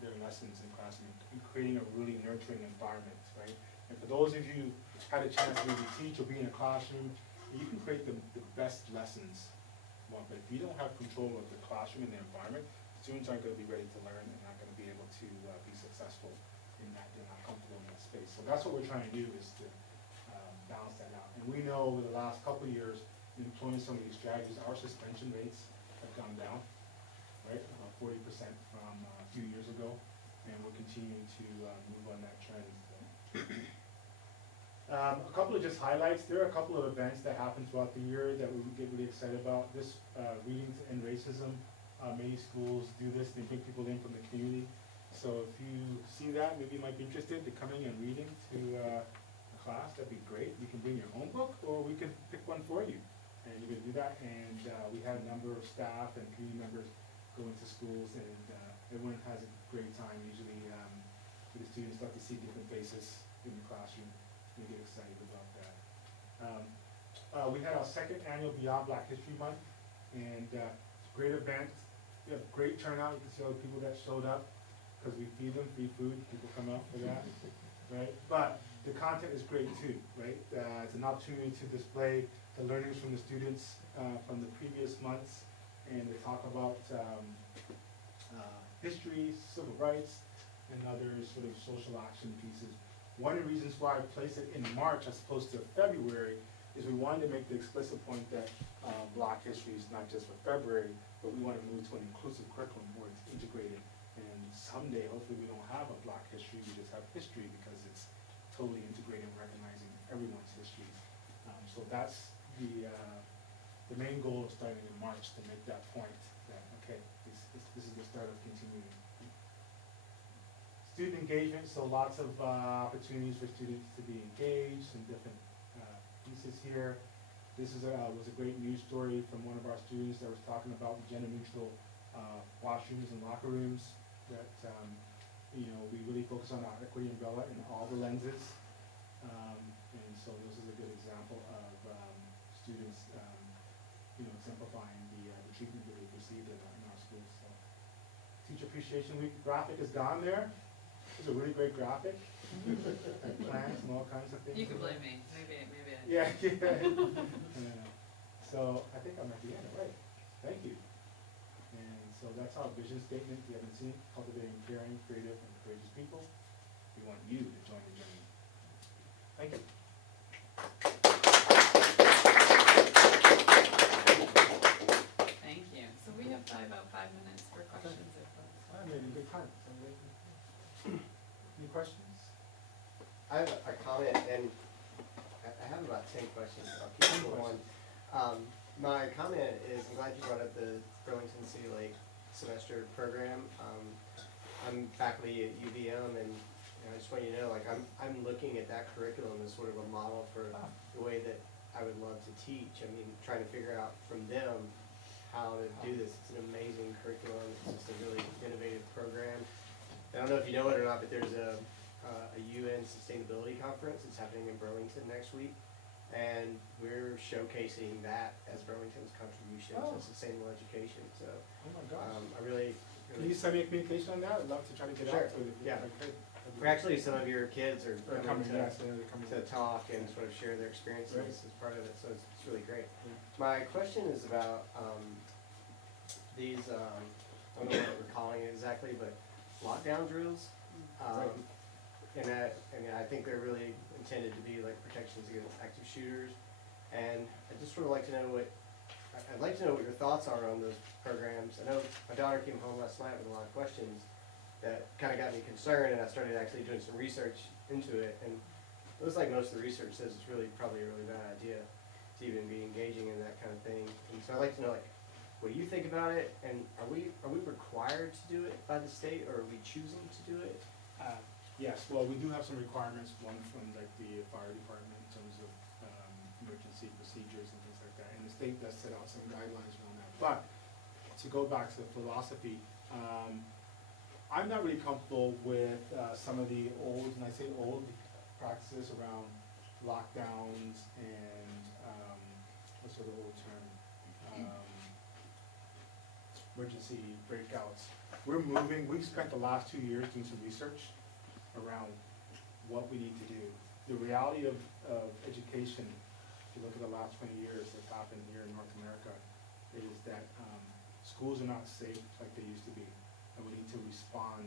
their lessons in classroom, and creating a really nurturing environment, right? And for those of you who had a chance to maybe teach or be in a classroom, you can create the best lessons. But if you don't have control of the classroom and the environment, students aren't going to be ready to learn and not going to be able to be successful in that. They're not comfortable in that space. So that's what we're trying to do, is to balance that out. And we know over the last couple of years, in employing some of these strategies, our suspension rates have gone down, right? 40% from a few years ago, and we're continuing to move on that trend. A couple of just highlights. There are a couple of events that happen throughout the year that we get really excited about. This Reading to End Racism, many schools do this. They bring people in from the community. So if you see that, maybe you might be interested in coming and reading to a class. That'd be great. You can bring your own book, or we can pick one for you, and you can do that. And we had a number of staff and community members go into schools, and everyone has a great time. Usually the students start to see different faces in the classroom. We get excited about that. We had our second annual Beyond Black History Month, and it's a great event. We have great turnout. You can see all the people that showed up, because we feed them free food. People come out for that, right? But the content is great too, right? It's an opportunity to display the learnings from the students from the previous months, and they talk about history, civil rights, and other sort of social action pieces. One of the reasons why I placed it in March as opposed to February is we wanted to make the explicit point that Black history is not just for February, but we want to move to an inclusive curriculum where it's integrated. And someday, hopefully, we don't have a Black history, we just have history, because it's totally integrated and recognizing everyone's history. So that's the main goal of starting in March, to make that point that, okay, this is the start of continuing. Student engagement, so lots of opportunities for students to be engaged in different pieces here. This is was a great news story from one of our students that was talking about gender-neutral washrooms and locker rooms. That we really focus on our equity umbrella in all the lenses, and so this is a good example of students, exemplifying the treatment that they've received in our schools. So, Teacher Appreciation Week graphic is gone there. It's a really great graphic. And plants and all kinds of things. You can blame me. Maybe I Yeah. So I think I'm at the end, right? Thank you. And so that's our vision statement. If you haven't seen it, cultivating caring, creative, and courageous people. We want you to join the journey. Thank you. Thank you. So we have about 5 minutes for questions. I made a good time. Any questions? I have a comment, and I have about about 10 questions, I'll keep it to one. My comment is, I'm glad you brought up the Burlington City Lake semester program. I'm faculty at UVM, and I just want you to know, like, I'm looking at that curriculum as sort of a model for the way that I would love to teach. I mean, trying to figure out from them how to do this. It's an amazing curriculum. It's just a really innovative program. I don't know if you know it or not, but there's a UN Sustainability Conference. It's happening in Burlington next week. And we're showcasing that as Burlington's contribution to sustainable education. So, Oh my gosh. I really. Can you send me a communication on that? I'd love to try to get Sure. out to it. Yeah. If I could. Actually, some of your kids are coming to, yes, they're coming to talk and sort of share their experiences Right. as part of it, so it's really great. My question is about these, I don't know what we're calling it exactly, but lockdown drills. And I think they're really intended to be like protections against active shooters. And I'd just sort of like to know I'd like to know what your thoughts are on those programs. I know my daughter came home last night with a lot of questions that kind of got me concerned, and I started actually doing some research into it, and it looks like most of the research says it's probably a really bad idea to even be engaging in that kind of thing. And so I'd like to know, like, what do you think about it, and are we required to do it by the state, or are we choosing to do it? Yes, well, we do have some requirements, one from like the fire department in terms of emergency procedures and things like that, and the state does set out some guidelines around that. But to go back to the philosophy, I'm not really comfortable with some of the old, and I say old, practices around lockdowns and what's the old term? Emergency breakouts. We've spent the last 2 years doing some research around what we need to do. The reality of education, if you look at the last 20 years that's happened here in North America, is that schools are not safe like they used to be, and we need to respond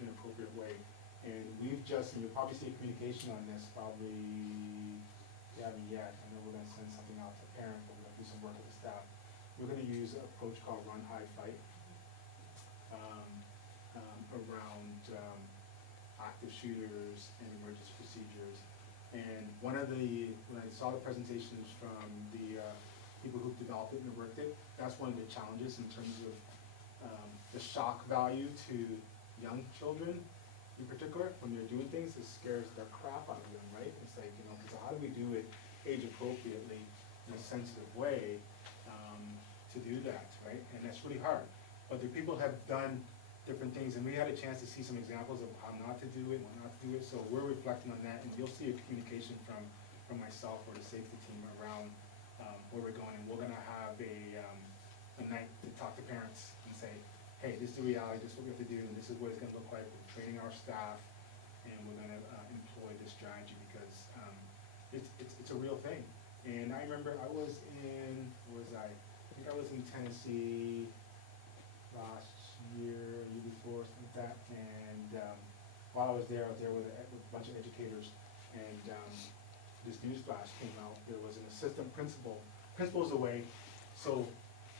in an appropriate way. And we've just, and you'll probably see communication on this, probably, you haven't yet, I know we're gonna send something out to parents, but we're gonna do some work with the staff. We're gonna use an approach called Run, Hide, Fight, around active shooters and emergency procedures. And when I saw the presentations from the people who've developed it and worked it, that's one of the challenges in terms of the shock value to young children in particular. When they're doing things, it scares the crap out of them, right? It's like, so how do we do it age appropriately in a sensitive way to do that, right? And that's really hard. But the people have done different things, and we had a chance to see some examples of how not to do it, what not to do it, so we're reflecting on that, and you'll see a communication from myself or the safety team around where we're going, and we're gonna have a night to talk to parents and say, hey, this is the reality, this is what we have to do, and this is what it's gonna look like. We're training our staff, and we're gonna employ this strategy because it's a real thing. And I remember I was in, I think I was in Tennessee last year before, something like that, and while I was there with a bunch of educators, and this news flash came out. There was an assistant principal's away, so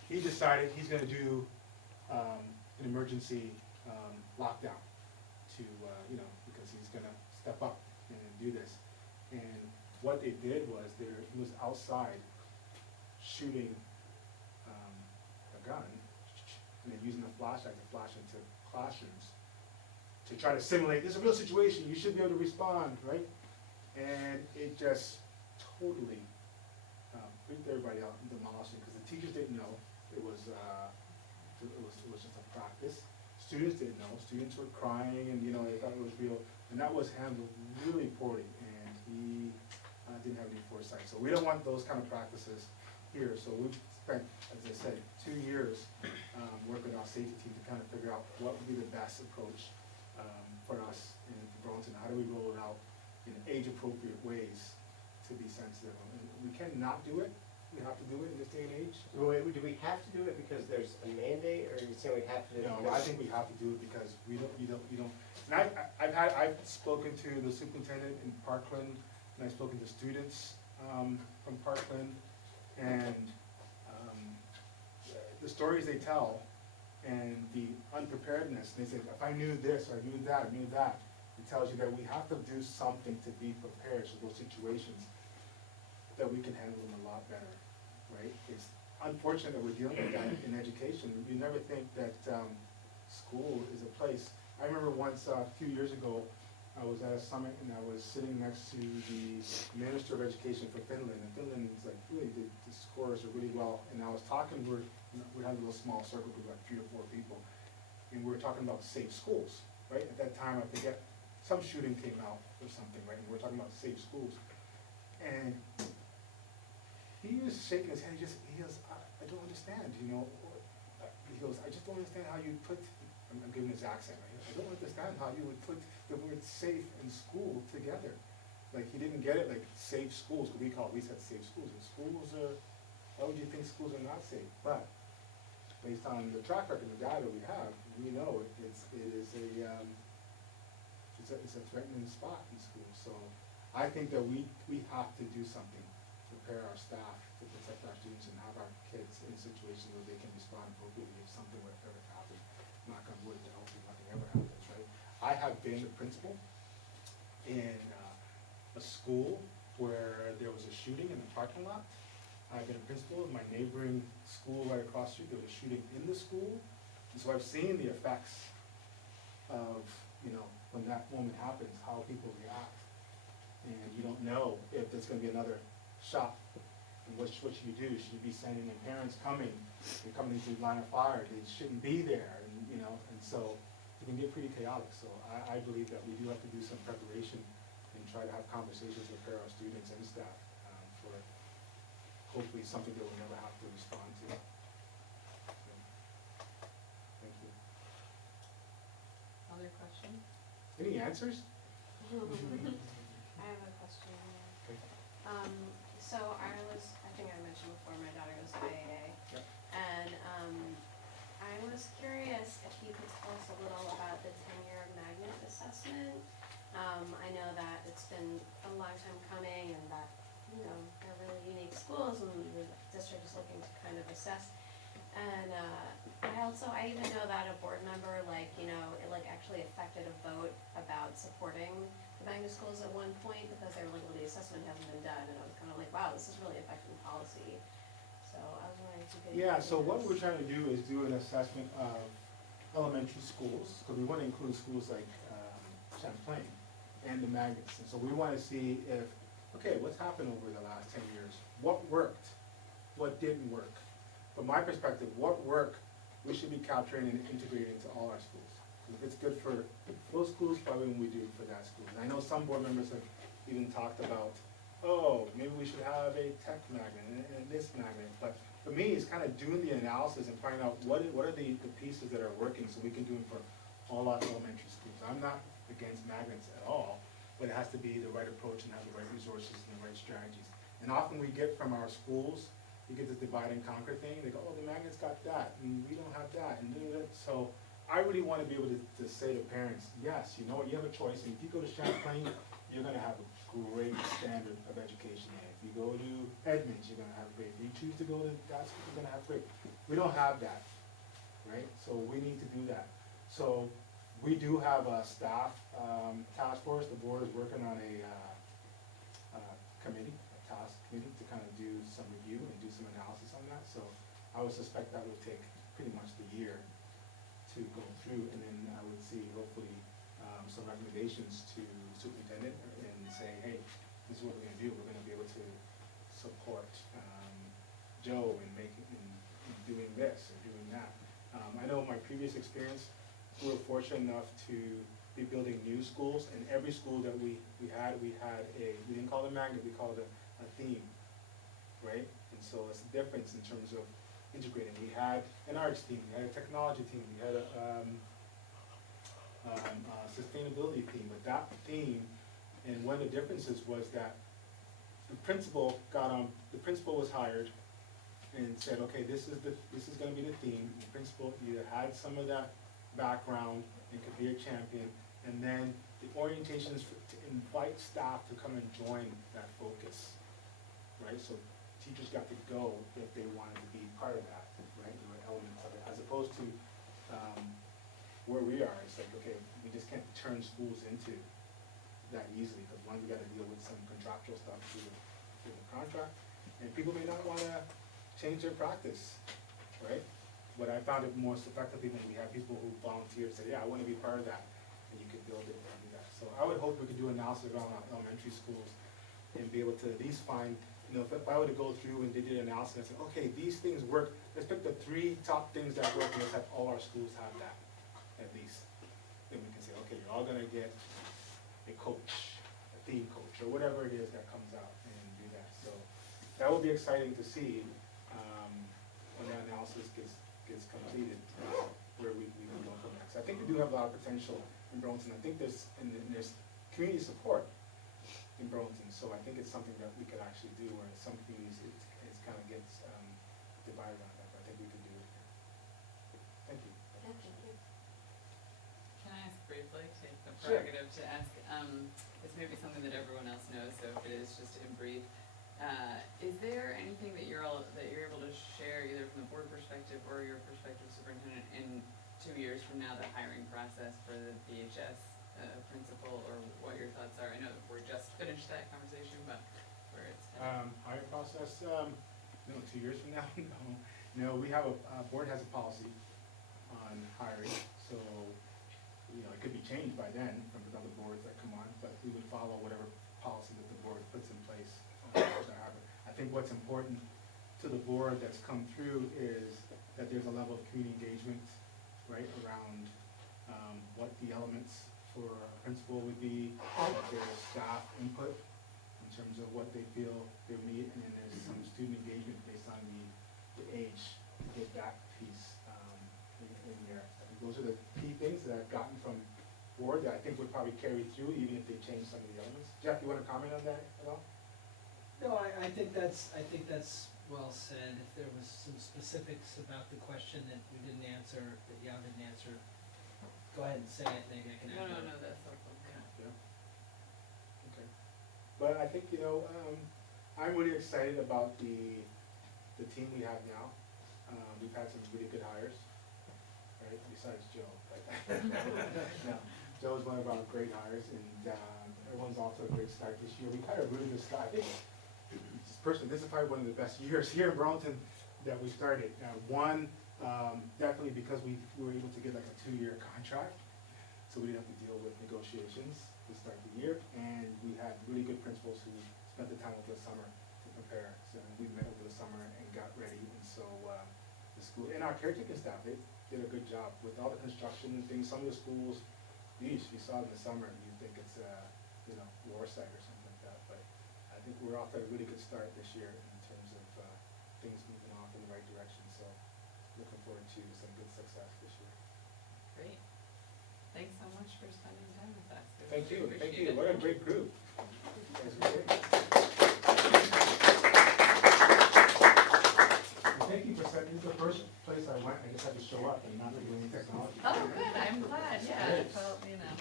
he decided he's gonna do an emergency lockdown to, because he's gonna step up and do this. And what they did was, he was outside shooting a gun, and then using the flashlight to flash into classrooms to try to simulate, this is a real situation, you should be able to respond, right? And it just totally freaked everybody out and demolished it, because the teachers didn't know it was just a practice. Students didn't know. Students were crying, and they thought it was real, and that was handled really poorly, and he didn't have any foresight. So we don't want those kind of practices here. So we've spent, as I said, 2 years working with our safety team to kind of figure out what would be the best approach for us in Burlington. How do we roll it out in age-appropriate ways to be sensitive? And we cannot do it. We have to do it in this day and age. Wait, do we have to do it because there's a mandate, or are you saying we have to do it? No, I think we have to do it because we don't. And I've spoken to the superintendent in Parkland, and I've spoken to students from Parkland, and the stories they tell and the unpreparedness. And they say, if I knew this, or I knew that, it tells you that we have to do something to be prepared for those situations. that we can handle them a lot better, right? It's unfortunate that we're dealing with that in education. You never think that school is a place. I remember once, a few years ago, I was at a summit and I was sitting next to the Minister of Education for Finland, and Finland's like really, the scores are really well, and I was talking, we had a little small circle group, like 3 or 4 people, and we were talking about safe schools, right? At that time, I forget, some shooting came out or something, right? And we were talking about safe schools. And he was shaking his head, he goes, I don't understand, you know, he goes, I just don't understand how you put, I'm giving his accent, right? I don't understand how you would put the word safe and school together. Like, he didn't get it, like, safe schools, we said safe schools, and schools are, why would you think schools are not safe? But, based on the track record, the data we have, we know it's a threatening spot in schools. So, I think that we have to do something to prepare our staff to protect our students and have our kids in situations where they can respond appropriately if something were ever to happen. Knock on wood, to hopefully nothing ever happens, right? I have been a principal in a school where there was a shooting in the parking lot. I've been a principal in my neighboring school right across the street. There was a shooting in the school. And so I've seen the effects of, you know, when that moment happens, how people react. And you don't know if there's gonna be another shot. And what should you do? Should you be sending in parents coming, they're coming into the line of fire, they shouldn't be there, and you know, and so it can get pretty chaotic. So I believe that we do have to do some preparation and try to have conversations with our students and staff for hopefully something that we'll never have to respond to. So, thank you. Other questions? Any answers? I have a question. Okay. So I think I mentioned before, my daughter goes to IAA. Yep. And I was curious if you could tell us a little about the 10-year magnet assessment. I know that it's been a long time coming and that, you know, they're really unique schools and the district is looking to kind of assess. And I even know that a board member, like, you know, it like actually affected a vote about supporting the magnet schools at one point because they were like, well, the assessment hasn't been done, and I was kind of like, wow, this is really affecting policy. So I was wondering if you could. Yeah, so what we're trying to do is do an assessment of elementary schools, because we want to include schools like Champlain and the magnets. And so we want to see if, okay, what's happened over the last 10 years? What worked? What didn't work? From my perspective, what worked, we should be capturing and integrating into all our schools. If it's good for those schools, why wouldn't we do it for that school? And I know some board members have even talked about, oh, maybe we should have a tech magnet and this magnet. But for me, it's kind of doing the analysis and finding out what are the pieces that are working so we can do them for all our elementary schools. I'm not against magnets at all, but it has to be the right approach and have the right resources and the right strategies. And often we get from our schools, you get this divide and conquer thing. They go, oh, the magnet's got that, and we don't have that, and so I really want to be able to say to parents, yes, you know what, you have a choice, and if you go to Champlain, you're going to have a great standard of education there. If you go to Edmonds, you're going to have great. If you choose to go to that school, you're going to have great. We don't have that, right? So we need to do that. So we do have a staff task force. The board is working on a committee, a task committee, to kind of do some review and do some analysis on that. So I would suspect that would take pretty much the year to go through, and then I would see hopefully some recommendations to superintendent and say, hey, this is what we're going to do. We're going to be able to support Joe in doing this or doing that. I know in my previous experience, we were fortunate enough to be building new schools, and every school that we didn't call it a magnet, we called it a theme, right? And so it's a difference in terms of integrating. We had an arts team, we had a technology team, we had a sustainability team, but that theme, and one of the differences was that the principal was hired and said, okay, this is going to be the theme. The principal either had some of that background and could be a champion, and then the orientation is to invite staff to come and join that focus, right? So teachers got to go if they wanted to be part of that, right? There were elements of it, as opposed to where we are. It's like, okay, we just can't turn schools into that easily, because one, we got to deal with some contractual stuff through the contract, and people may not wanna change their practice, right? But I found it most effectively when we have people who volunteer, say, yeah, I wanna be part of that, and you could build it and do that. So I would hope we could do analysis around our elementary schools and be able to at least find, you know, if I were to go through and they did an analysis and say, okay, these things work, let's pick the 3 top things that work, and let's have all our schools have that, at least. Then we can say, okay, you're all gonna get a coach, a theme coach, or whatever it is that comes out and do that. So that will be exciting to see, when that analysis gets completed, where we can go from next. I think we do have a lot of potential in Burlington. I think there's community support in Burlington, so I think it's something that we could actually do, where some communities it kind of gets divided on that, but I think we could do it here. Thank you. Can I ask briefly, take the Sure. prerogative to ask, it's maybe something that everyone else knows, so if it is just in brief. Is there anything that you're able to share, either from the board perspective or your perspective, superintendent, in 2 years from now, the hiring process for the BHS principal, or what your thoughts are? I know that we're just finished that conversation, but where it's headed. Hiring process, no, 2 years from now, no, we have board has a policy on hiring, so, you know, it could be changed by then from the other boards that come on, but we would follow whatever policy that the board puts in place. I think what's important to the board that's come through is that there's a level of community engagement, right, around what the elements for a principal would be, there's staff input in terms of what they feel they need, and then there's some student engagement based on the age, the give back piece in there. I think those are the key things that I've gotten from board that I think would probably carry through even if they change some of the elements. Jeff, you want to comment on that at all? No, I think that's well said. If there was some specifics about the question that we didn't answer, that Yav didn't answer, go ahead and say it, maybe I can add. No, that's helpful, yeah. Yeah. Okay. But I think, you know, I'm really excited about the team we have now. We've had some really good hires, right, besides Joe. But no, Joe's one of our great hires, and everyone's off to a great start this year. We've had a really good start. I think, personally, this is probably one of the best years here in Burlington that we started. Definitely because we were able to get like a 2-year contract, so we didn't have to deal with negotiations to start the year, and we had really good principals who spent the time over the summer to prepare. So we met over the summer and got ready, and so the school, and our caretaking staff, they did a good job with all the construction and things. Some of the schools, you saw it in the summer, and you think it's war site or something like that, but I think we're off to a really good start this year in terms of things moving off in the right direction, so looking forward to some good success this year. Great. Thanks so much for spending time with us. We Thank you, appreciate thank you, it. what a great group. Thanks for sharing. And thank you for setting, this is the first place I went, I just had to show up and not do any technology. Oh, good, I'm glad, yeah, well, you know.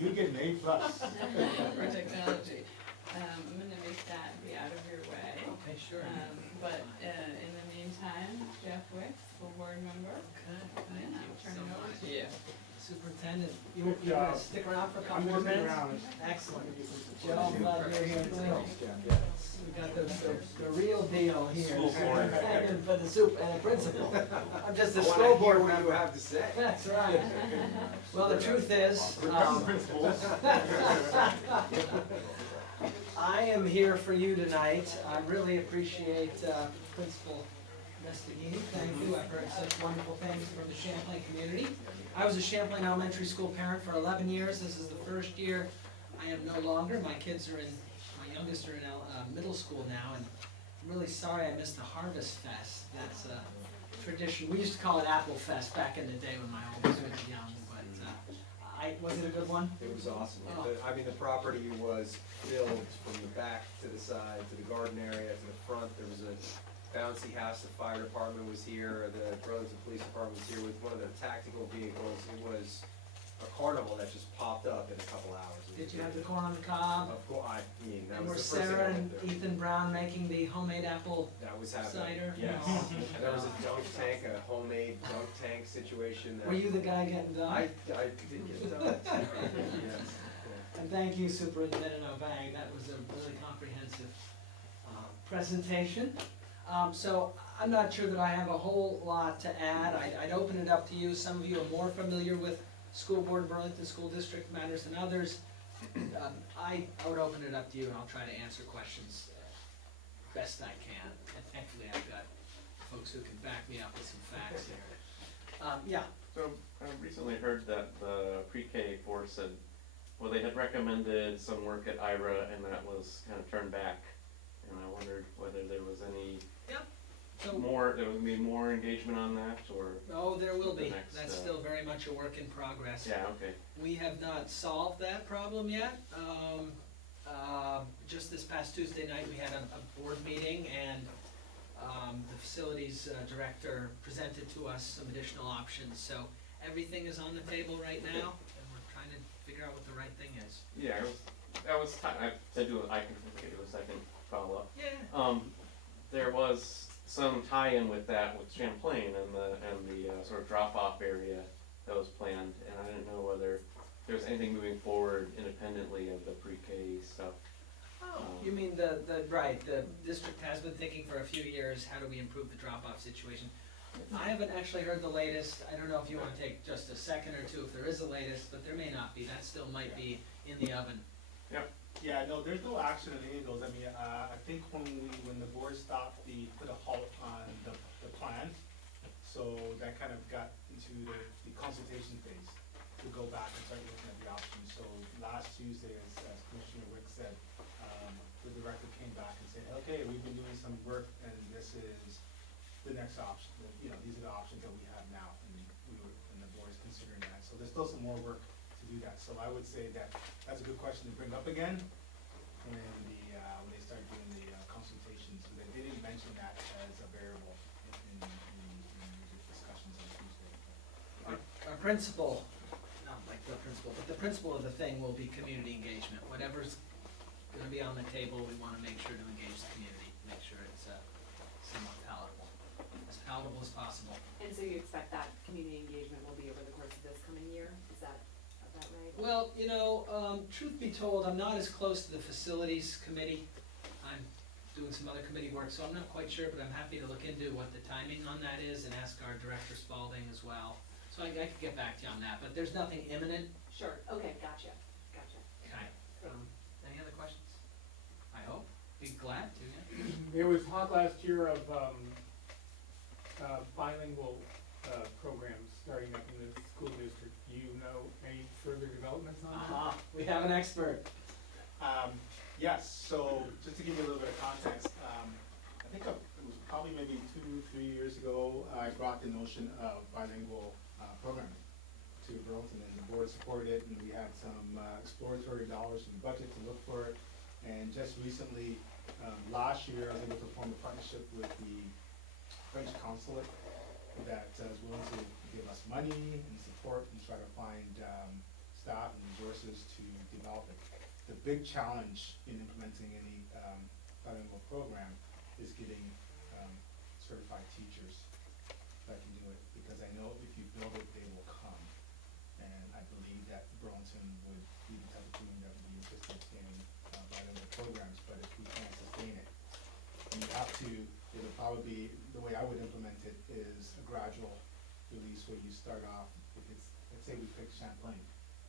You get an A+. For technology. I'm gonna make that be out of your way. Okay, sure. But in the meantime, Jeff Wicks, school board member. Okay, Yeah, I'll turn it over to you. Superintendent, you gonna stick around for a couple more minutes? Excellent. Joe, I'm glad you're here too. We got the real deal here. School board. And for the principal. I'm just a I school wanna board hear what member. you have to say. That's right. Well, the truth is, Principals. I am here for you tonight. I really appreciate Principal Mestagini. Thank you. I've heard such wonderful things from the Champlain community. I was a Champlain elementary school parent for 11 years. This is the first year I am no longer. My youngest are in middle school now, and I'm really sorry I missed the Harvest Fest. That's a tradition. We used to call it Apple Fest back in the day when my oldest was young, but was it a good one? It was awesome. Oh. I mean, the property was filled from the back to the side, to the garden area, to the front. There was a bouncy house, the fire department was here, the Burlington Police Department was here with one of the tactical vehicles. It was a carnival that just popped up in a couple hours. Did you have the corn on the cob? Of course, I mean, that And were was the first thing I Sarah and went there. Ethan Brown making the homemade apple That was happening, cider? yes. Oh. And there was a dunk tank, a homemade dunk tank situation that. Were you the guy getting done? I did get done. Yes. And thank you, Superintendent Obang, that was a really comprehensive presentation. So I'm not sure that I have a whole lot to add. I'd open it up to you. Some of you are more familiar with school board, Burlington School District matters than others. I would open it up to you, and I'll try to answer questions best I can. And thankfully, I've got folks who can back me up with some facts here. Yeah. So I recently heard that the pre-K board said, well, they had recommended some work at IRA and that was kind of turned back. And I wondered whether there was any So, there would be more engagement on that, or? oh, there will the be. next, That's still very much a work in progress. Yeah, okay. We have not solved that problem yet. Just this past Tuesday night, we had a board meeting, and the facilities director presented to us some additional options. So everything is on the table right now, and we're trying to figure out what the right thing is. Yeah, I said I can do a second follow-up. Yeah. There was some tie-in with that with Champlain and the sort of drop-off area that was planned, and I didn't know whether there was anything moving forward independently of the pre-K stuff. Oh, you mean the district has been thinking for a few years, how do we improve the drop-off situation? I haven't actually heard the latest. I don't know if you wanna take just a second or two if there is a latest, but there may not be. That still might be in the oven. Yeah, no, there's no action on any of those. I mean, I think when the board stopped, put a halt on the plan. So that kind of got into the consultation phase to go back and start looking at the options. So last Tuesday, as Commissioner Wick said, the director came back and said, okay, we've been doing some work and this is the next option. You know, these are the options that we have now, and the board is considering that. So there's still some more work to do that. So I would say that's a good question to bring up again when they start doing the consultations. So they didn't mention that as a variable in the discussions on Tuesday. Our principle, not like the principle, but the principle of the thing will be community engagement. Whatever's gonna be on the table, we wanna make sure to engage the community, make sure it's somewhat palatable, as palatable as possible. And so you expect that community engagement will be over the course of this coming year? Is that right? Well, truth be told, I'm not as close to the facilities committee. I'm doing some other committee work, so I'm not quite sure, but I'm happy to look into what the timing on that is and ask our Director Spalding as well. So I could get back to you on that, but there's nothing imminent. Sure, okay, gotcha. Okay. Any other questions? I hope. Be glad to, yeah. There was talk last year of bilingual programs starting up in the school district. Do you know any further developments on that? We have an expert. Yes, so just to give you a little bit of context, I think it was probably maybe 2-3 years ago, I brought the notion of bilingual programming to Burlington, and the board supported it, and we had some exploratory dollars in the budget to look for it. And just recently, last year, I was able to form a partnership with the French consulate that is willing to give us money and support and try to find staff and resources to develop it. The big challenge in implementing any bilingual program is getting certified teachers that can do it, because I know if you build it, they will come. And I believe that Burlington would be the type of community that would be interested in bilingual programs, but if we can't sustain it, you have to, it'll probably be, the way I would implement it is a gradual release where you start off, if it's, let's say we pick Champlain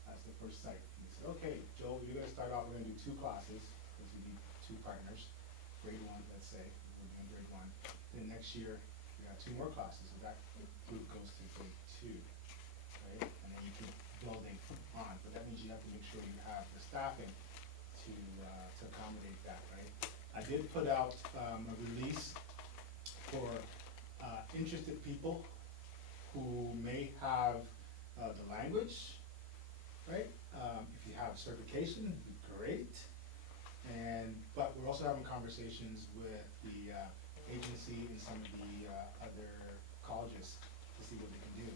as the first site. And you say, okay, Joe, you're gonna start off, we're gonna do 2 classes, because we need 2 partners, grade 1, let's say, we're doing grade 1. Then next year, we got 2 more classes, so that group goes to grade 2, right? And then you keep building on, but that means you have to make sure you have the staffing to accommodate that, right? I did put out a release for interested people who may have the language, right? If you have certification, it'd be great. But we're also having conversations with the agency and some of the other colleges to see what they can do.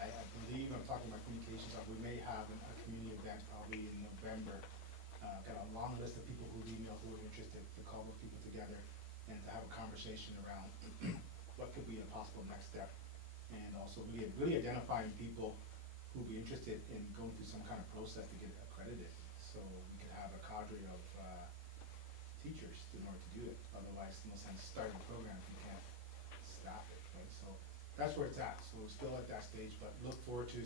I believe, I'm talking about communications, we may have a community event probably in November. Got a long list of people who emailed who are interested, to call those people together and to have a conversation around what could be a possible next step. And also really identifying people who'd be interested in going through some kind of process to get accredited. So we could have a cadre of teachers in order to do do it. Otherwise, no sense starting a program if you can't staff it, right? So that's where it's at. So we're still at that stage, but look forward to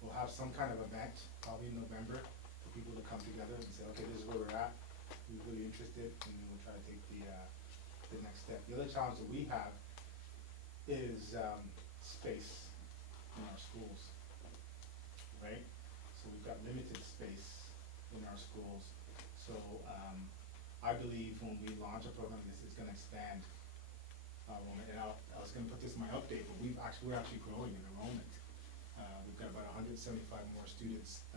we'll have some kind of event, probably in November, for people to come together and say, okay, this is where we're at. We're really interested, and then we'll try to take the next step. The other challenge that we have is space in our schools, right? So we've got limited space in our schools. So I believe when we launch a program like this, it's gonna expand. And I was gonna put this in my update, but we're actually growing in enrollment. We've got about 175 more students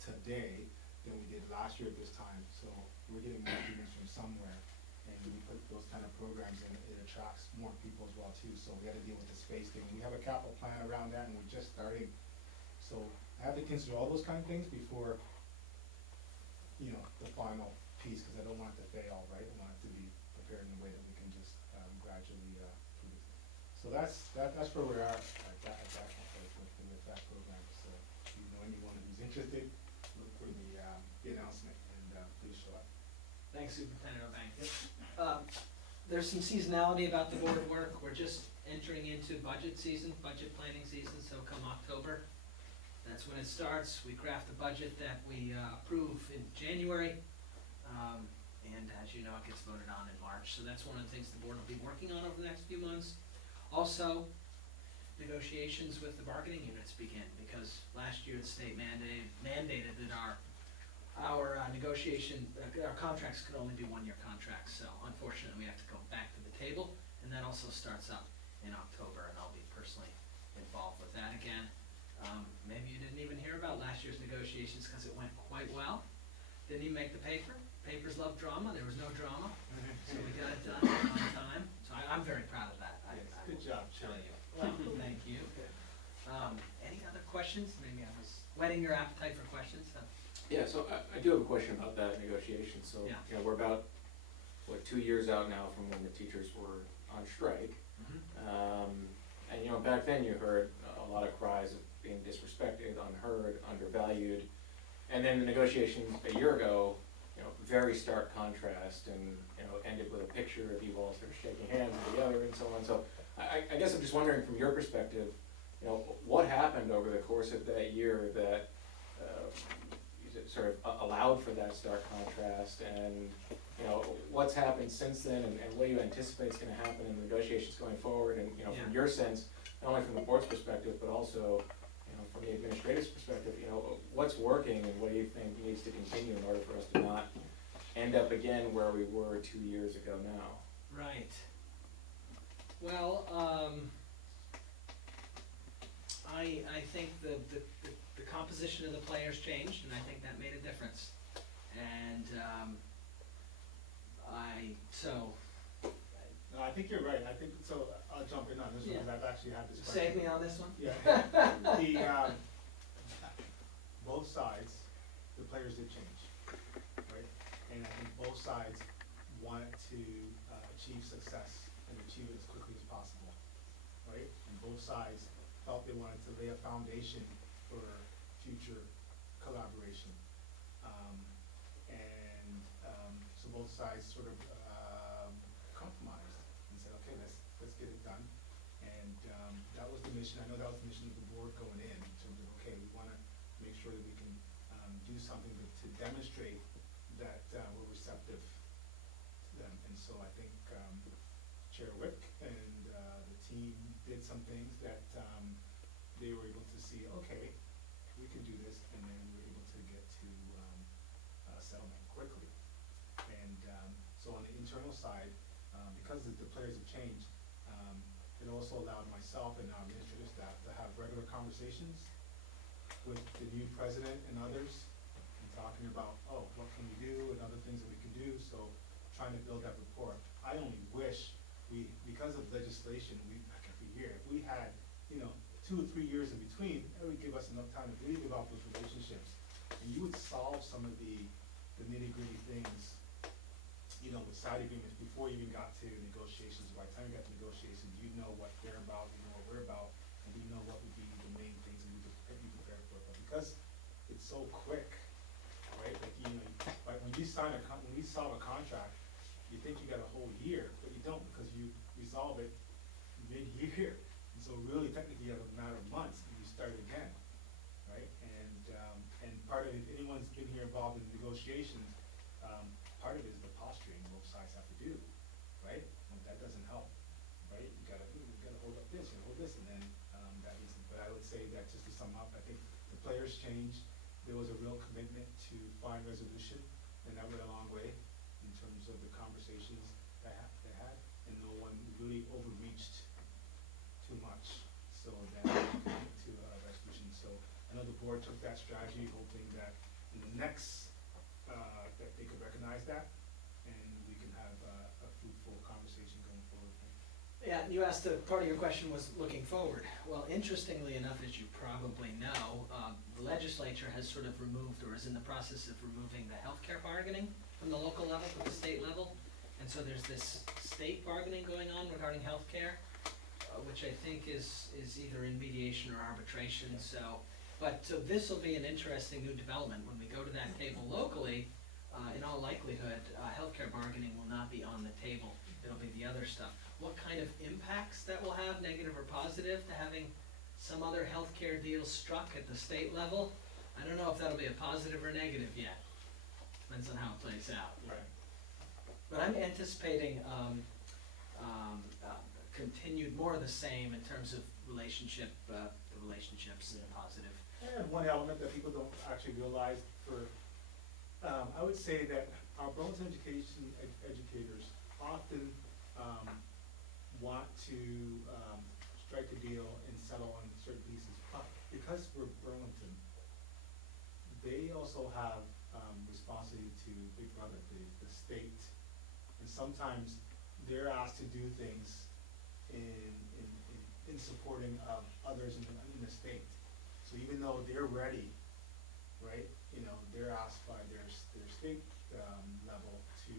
today than we did last year at this time. So we're getting more students from somewhere. And we put those kind of programs in, it attracts more people as well too. So we had to deal with the space thing. We have a capital plan around that, and we're just starting. So I have to consider all those kind of things before, the final piece, because I don't want it to fail, right? I want it to be prepared in a way that we can just gradually prove it. So that's where we're at with that program. So if you know anyone who's interested, look for the announcement and please show up. Thanks, Superintendent O'Bank. There's some seasonality about the board work. We're just entering into budget season, budget planning season, so come October, that's when it starts. We craft a budget that we approve in January, and as you know, it gets voted on in March. So that's one of the things the board will be working on over the next few months. Also, negotiations with the bargaining units begin, because last year the state mandated that our our contracts could only be one-year contracts, so unfortunately we have to go back to the table, and that also starts up in October, and I'll be personally involved with that again. Maybe you didn't even hear about last year's negotiations because it went quite well. Didn't even make the paper. Papers love drama, there was no drama, so we got it done on time, so I'm very proud of that. Good job, Tell you. Well, thank you. Any other questions? Maybe I was whetting your appetite for questions, so. Yeah, so I do have a question about that negotiation. So, Yeah. we're about, 2 years out now from when the teachers were on strike. And, back then you heard a lot of cries of being disrespected, unheard, undervalued. And then the negotiations a year ago, very stark contrast and, ended with a picture of you all sort of shaking hands with the other and so on. So I guess I'm just wondering from your perspective, what happened over the course of that year that sort of allowed for that stark contrast, and what's happened since then, and what do you anticipate is going to happen in negotiations going forward, and from your sense, not only from the board's perspective, but also from the administrator's perspective, what's working and what do you think needs to continue in order for us to not end up again where we were 2 years ago now? Right. Well, I think the composition of the players changed, and I think that made a difference. And No, I think you're right. I think so. I'll jump in on this one because I've actually had this question. Save me on this one? Yeah. Both sides, the players did change, right? And I think both sides wanted to achieve success and achieve it as quickly as possible, right? And both sides felt they wanted to lay a foundation for future collaboration. So both sides sort of compromised and said, okay, let's get it done. And that was the mission. I know that was the mission of the board going in terms of, okay, we want to make sure that we can do something to demonstrate that we're receptive to them. And so I think Chair Wick and the team did some things that they were able to see, okay, we can do this, and then we were able to get to a settlement quickly. And so on the internal side, because the players have changed, it also allowed myself and our administrative staff to have regular conversations with the new president and others, and talking about, oh, what can we do, and other things that we can do, so trying to build that rapport. I only wish because of legislation, like every year, if we had, 2 or 3 years in between, that would give us enough time to really develop those relationships. And you would solve some of the nitty-gritty things, with side agreements before you even got to negotiations. By the time you got to negotiations, you know what they're about, you know what we're about, and you know what would be the main things that we would be prepared for. But because it's so quick, right? Like when you solve a contract, you think you got a whole solve it mid-year. And so really technically you have a matter of months and you start again, right? And part of it, if anyone's been here involved in negotiations, part of it is the posturing both sides have to do, right? And that doesn't help, right? You gotta hold up this and hold this, and then that isn't. But I would say that just to sum up, I think the players changed. There was a real commitment to find resolution, and that went a long way in terms of the conversations they had, and no one really overreached too much, so that we came to a resolution. So I know the board took that strategy, hoping that in the next, that they could recognize that, and we can have a fruitful conversation going forward. Yeah, you asked, part of your question was looking forward. Well, interestingly enough, as you probably know, the legislature has sort of removed, or is in the process of removing, the healthcare bargaining from the local level to the state level. And so there's this state bargaining going on regarding healthcare, which I think is either in mediation or arbitration. So this will be an interesting new development. When we go to that table locally, in all likelihood, healthcare bargaining will not be on the table. It'll be the other stuff. What kind of impacts that will have, negative or positive, to having some other healthcare deals struck at the state level, I don't know if that'll be a positive or negative yet. Depends on how it plays out. Right. But I'm anticipating continued more of the same in terms of relationships and positive. And one element that people don't actually realize I would say that our Burlington educators often want to strike a deal and settle on certain pieces, but because we're Burlington, they also have responsibility to Big Brother, the state, and sometimes they're asked to do things in supporting of others in the state. So even though they're ready, right, they're asked by their state level to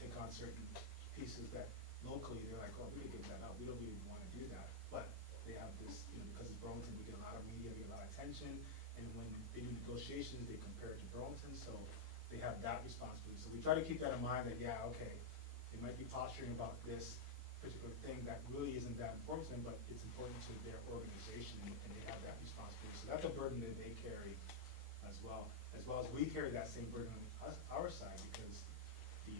take on certain pieces that locally they're like, oh, we didn't give that up, we don't really want to do that. But they have this, because it's Burlington, we get a lot of media, we get a lot of attention, and when they do negotiations, they compare it to Burlington, so they have that responsibility. So we try to keep that in mind that, yeah, okay, they might be posturing about this particular thing that really isn't that important to them, but it's important to their organization, and they have that responsibility. So that's a burden that they carry as well as we carry that same burden on our side, because the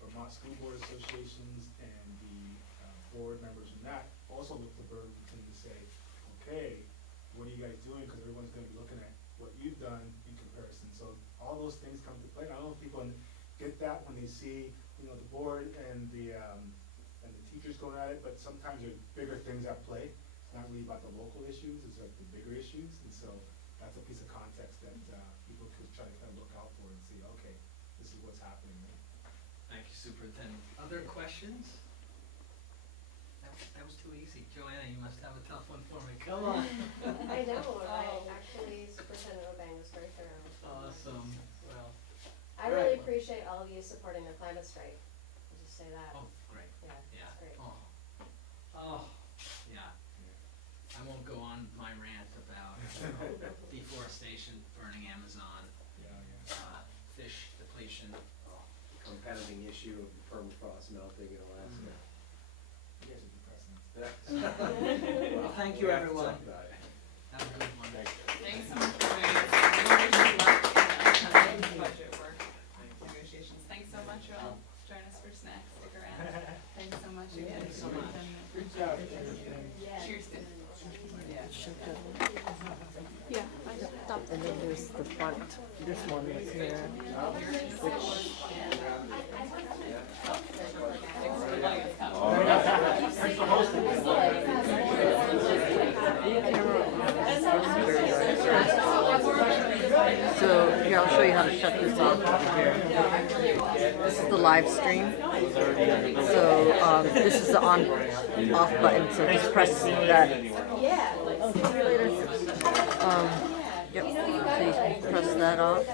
Vermont School Board Associations and the board members in that also look to Burlington to say, okay, what are you guys doing? Because everyone's going to be looking at what you've done in comparison. So all those things come to play. I don't know if people get that when they see, the board and the teachers going at it, but sometimes there's bigger things at play. It's not really about the local issues, it's like the bigger issues, and so that's a piece of context that people could try to kind of look out for and see, okay, this is what's happening. Thank you, Superintendent. Other questions? That was too easy. Joanna, you must have a tough one for me. Come on. I know, actually, Superintendent Obang was very thorough. Awesome. Well, I really appreciate all of you supporting the climate strike. I'll just say that. oh, great. Yeah, Yeah. it's great. Oh, yeah. I won't go on my rant about deforestation, burning Amazon, fish depletion. Compounding issue of the permafrost melting in Alaska. You guys are depressing. Well, thank you, everyone. Talk about it. Have a good one. Thanks so much for doing this. Wish you luck in budget work negotiations. Thanks so much, y'all. Join us for snacks. Stick around. Thanks so much again. Thanks so much. Good job. Cheers to. Yeah, I stopped. And then there's the front, this one right here, which, so here, I'll show you how to shut this off over here. This is the live stream. So this is the on off button, so just press that. Oh, see you later. Yep, so you press that off.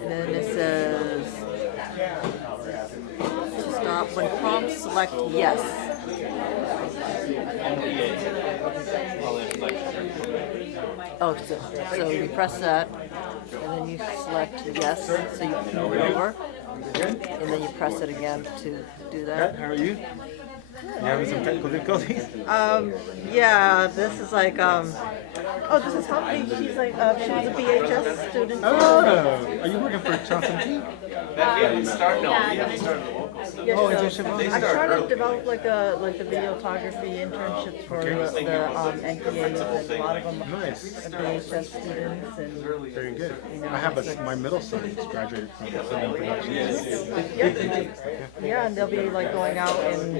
And then it says to stop. When prompt, select yes. Oh, so you press that, and then you select yes, so you can move it over. and then you press it again to do that. How are you? You having some technical difficulties? Yeah, this is like, oh, this is helping. She's like, she was a BHS student. Oh, are you working for Johnson T? Yeah, Oh, so internship. I'm trying to develop like the videography internships for the NPAs, and a lot of them are BHS students. And Very good. you know, I have it's like- my middle son graduated from film production. Yeah, and they'll be like going out and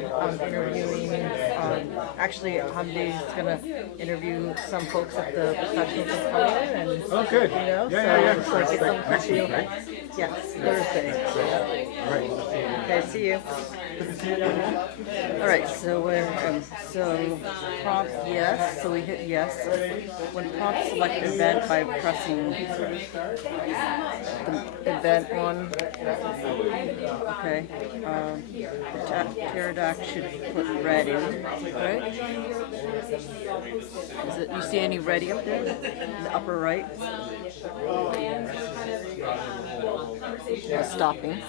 interviewing. Actually, Hamdi's gonna interview some folks at the professional component, and Oh, good. you know, Yeah, so yeah. it's like it's Like next week, right? Yes, Thursday. Right. Okay, see you. All right, so we're so prompt yes. So we hit yes. When prompt select event by pressing the event one. Okay. Pterodact should put ready, right? Is it? You see any ready up there in the upper right? Stopping.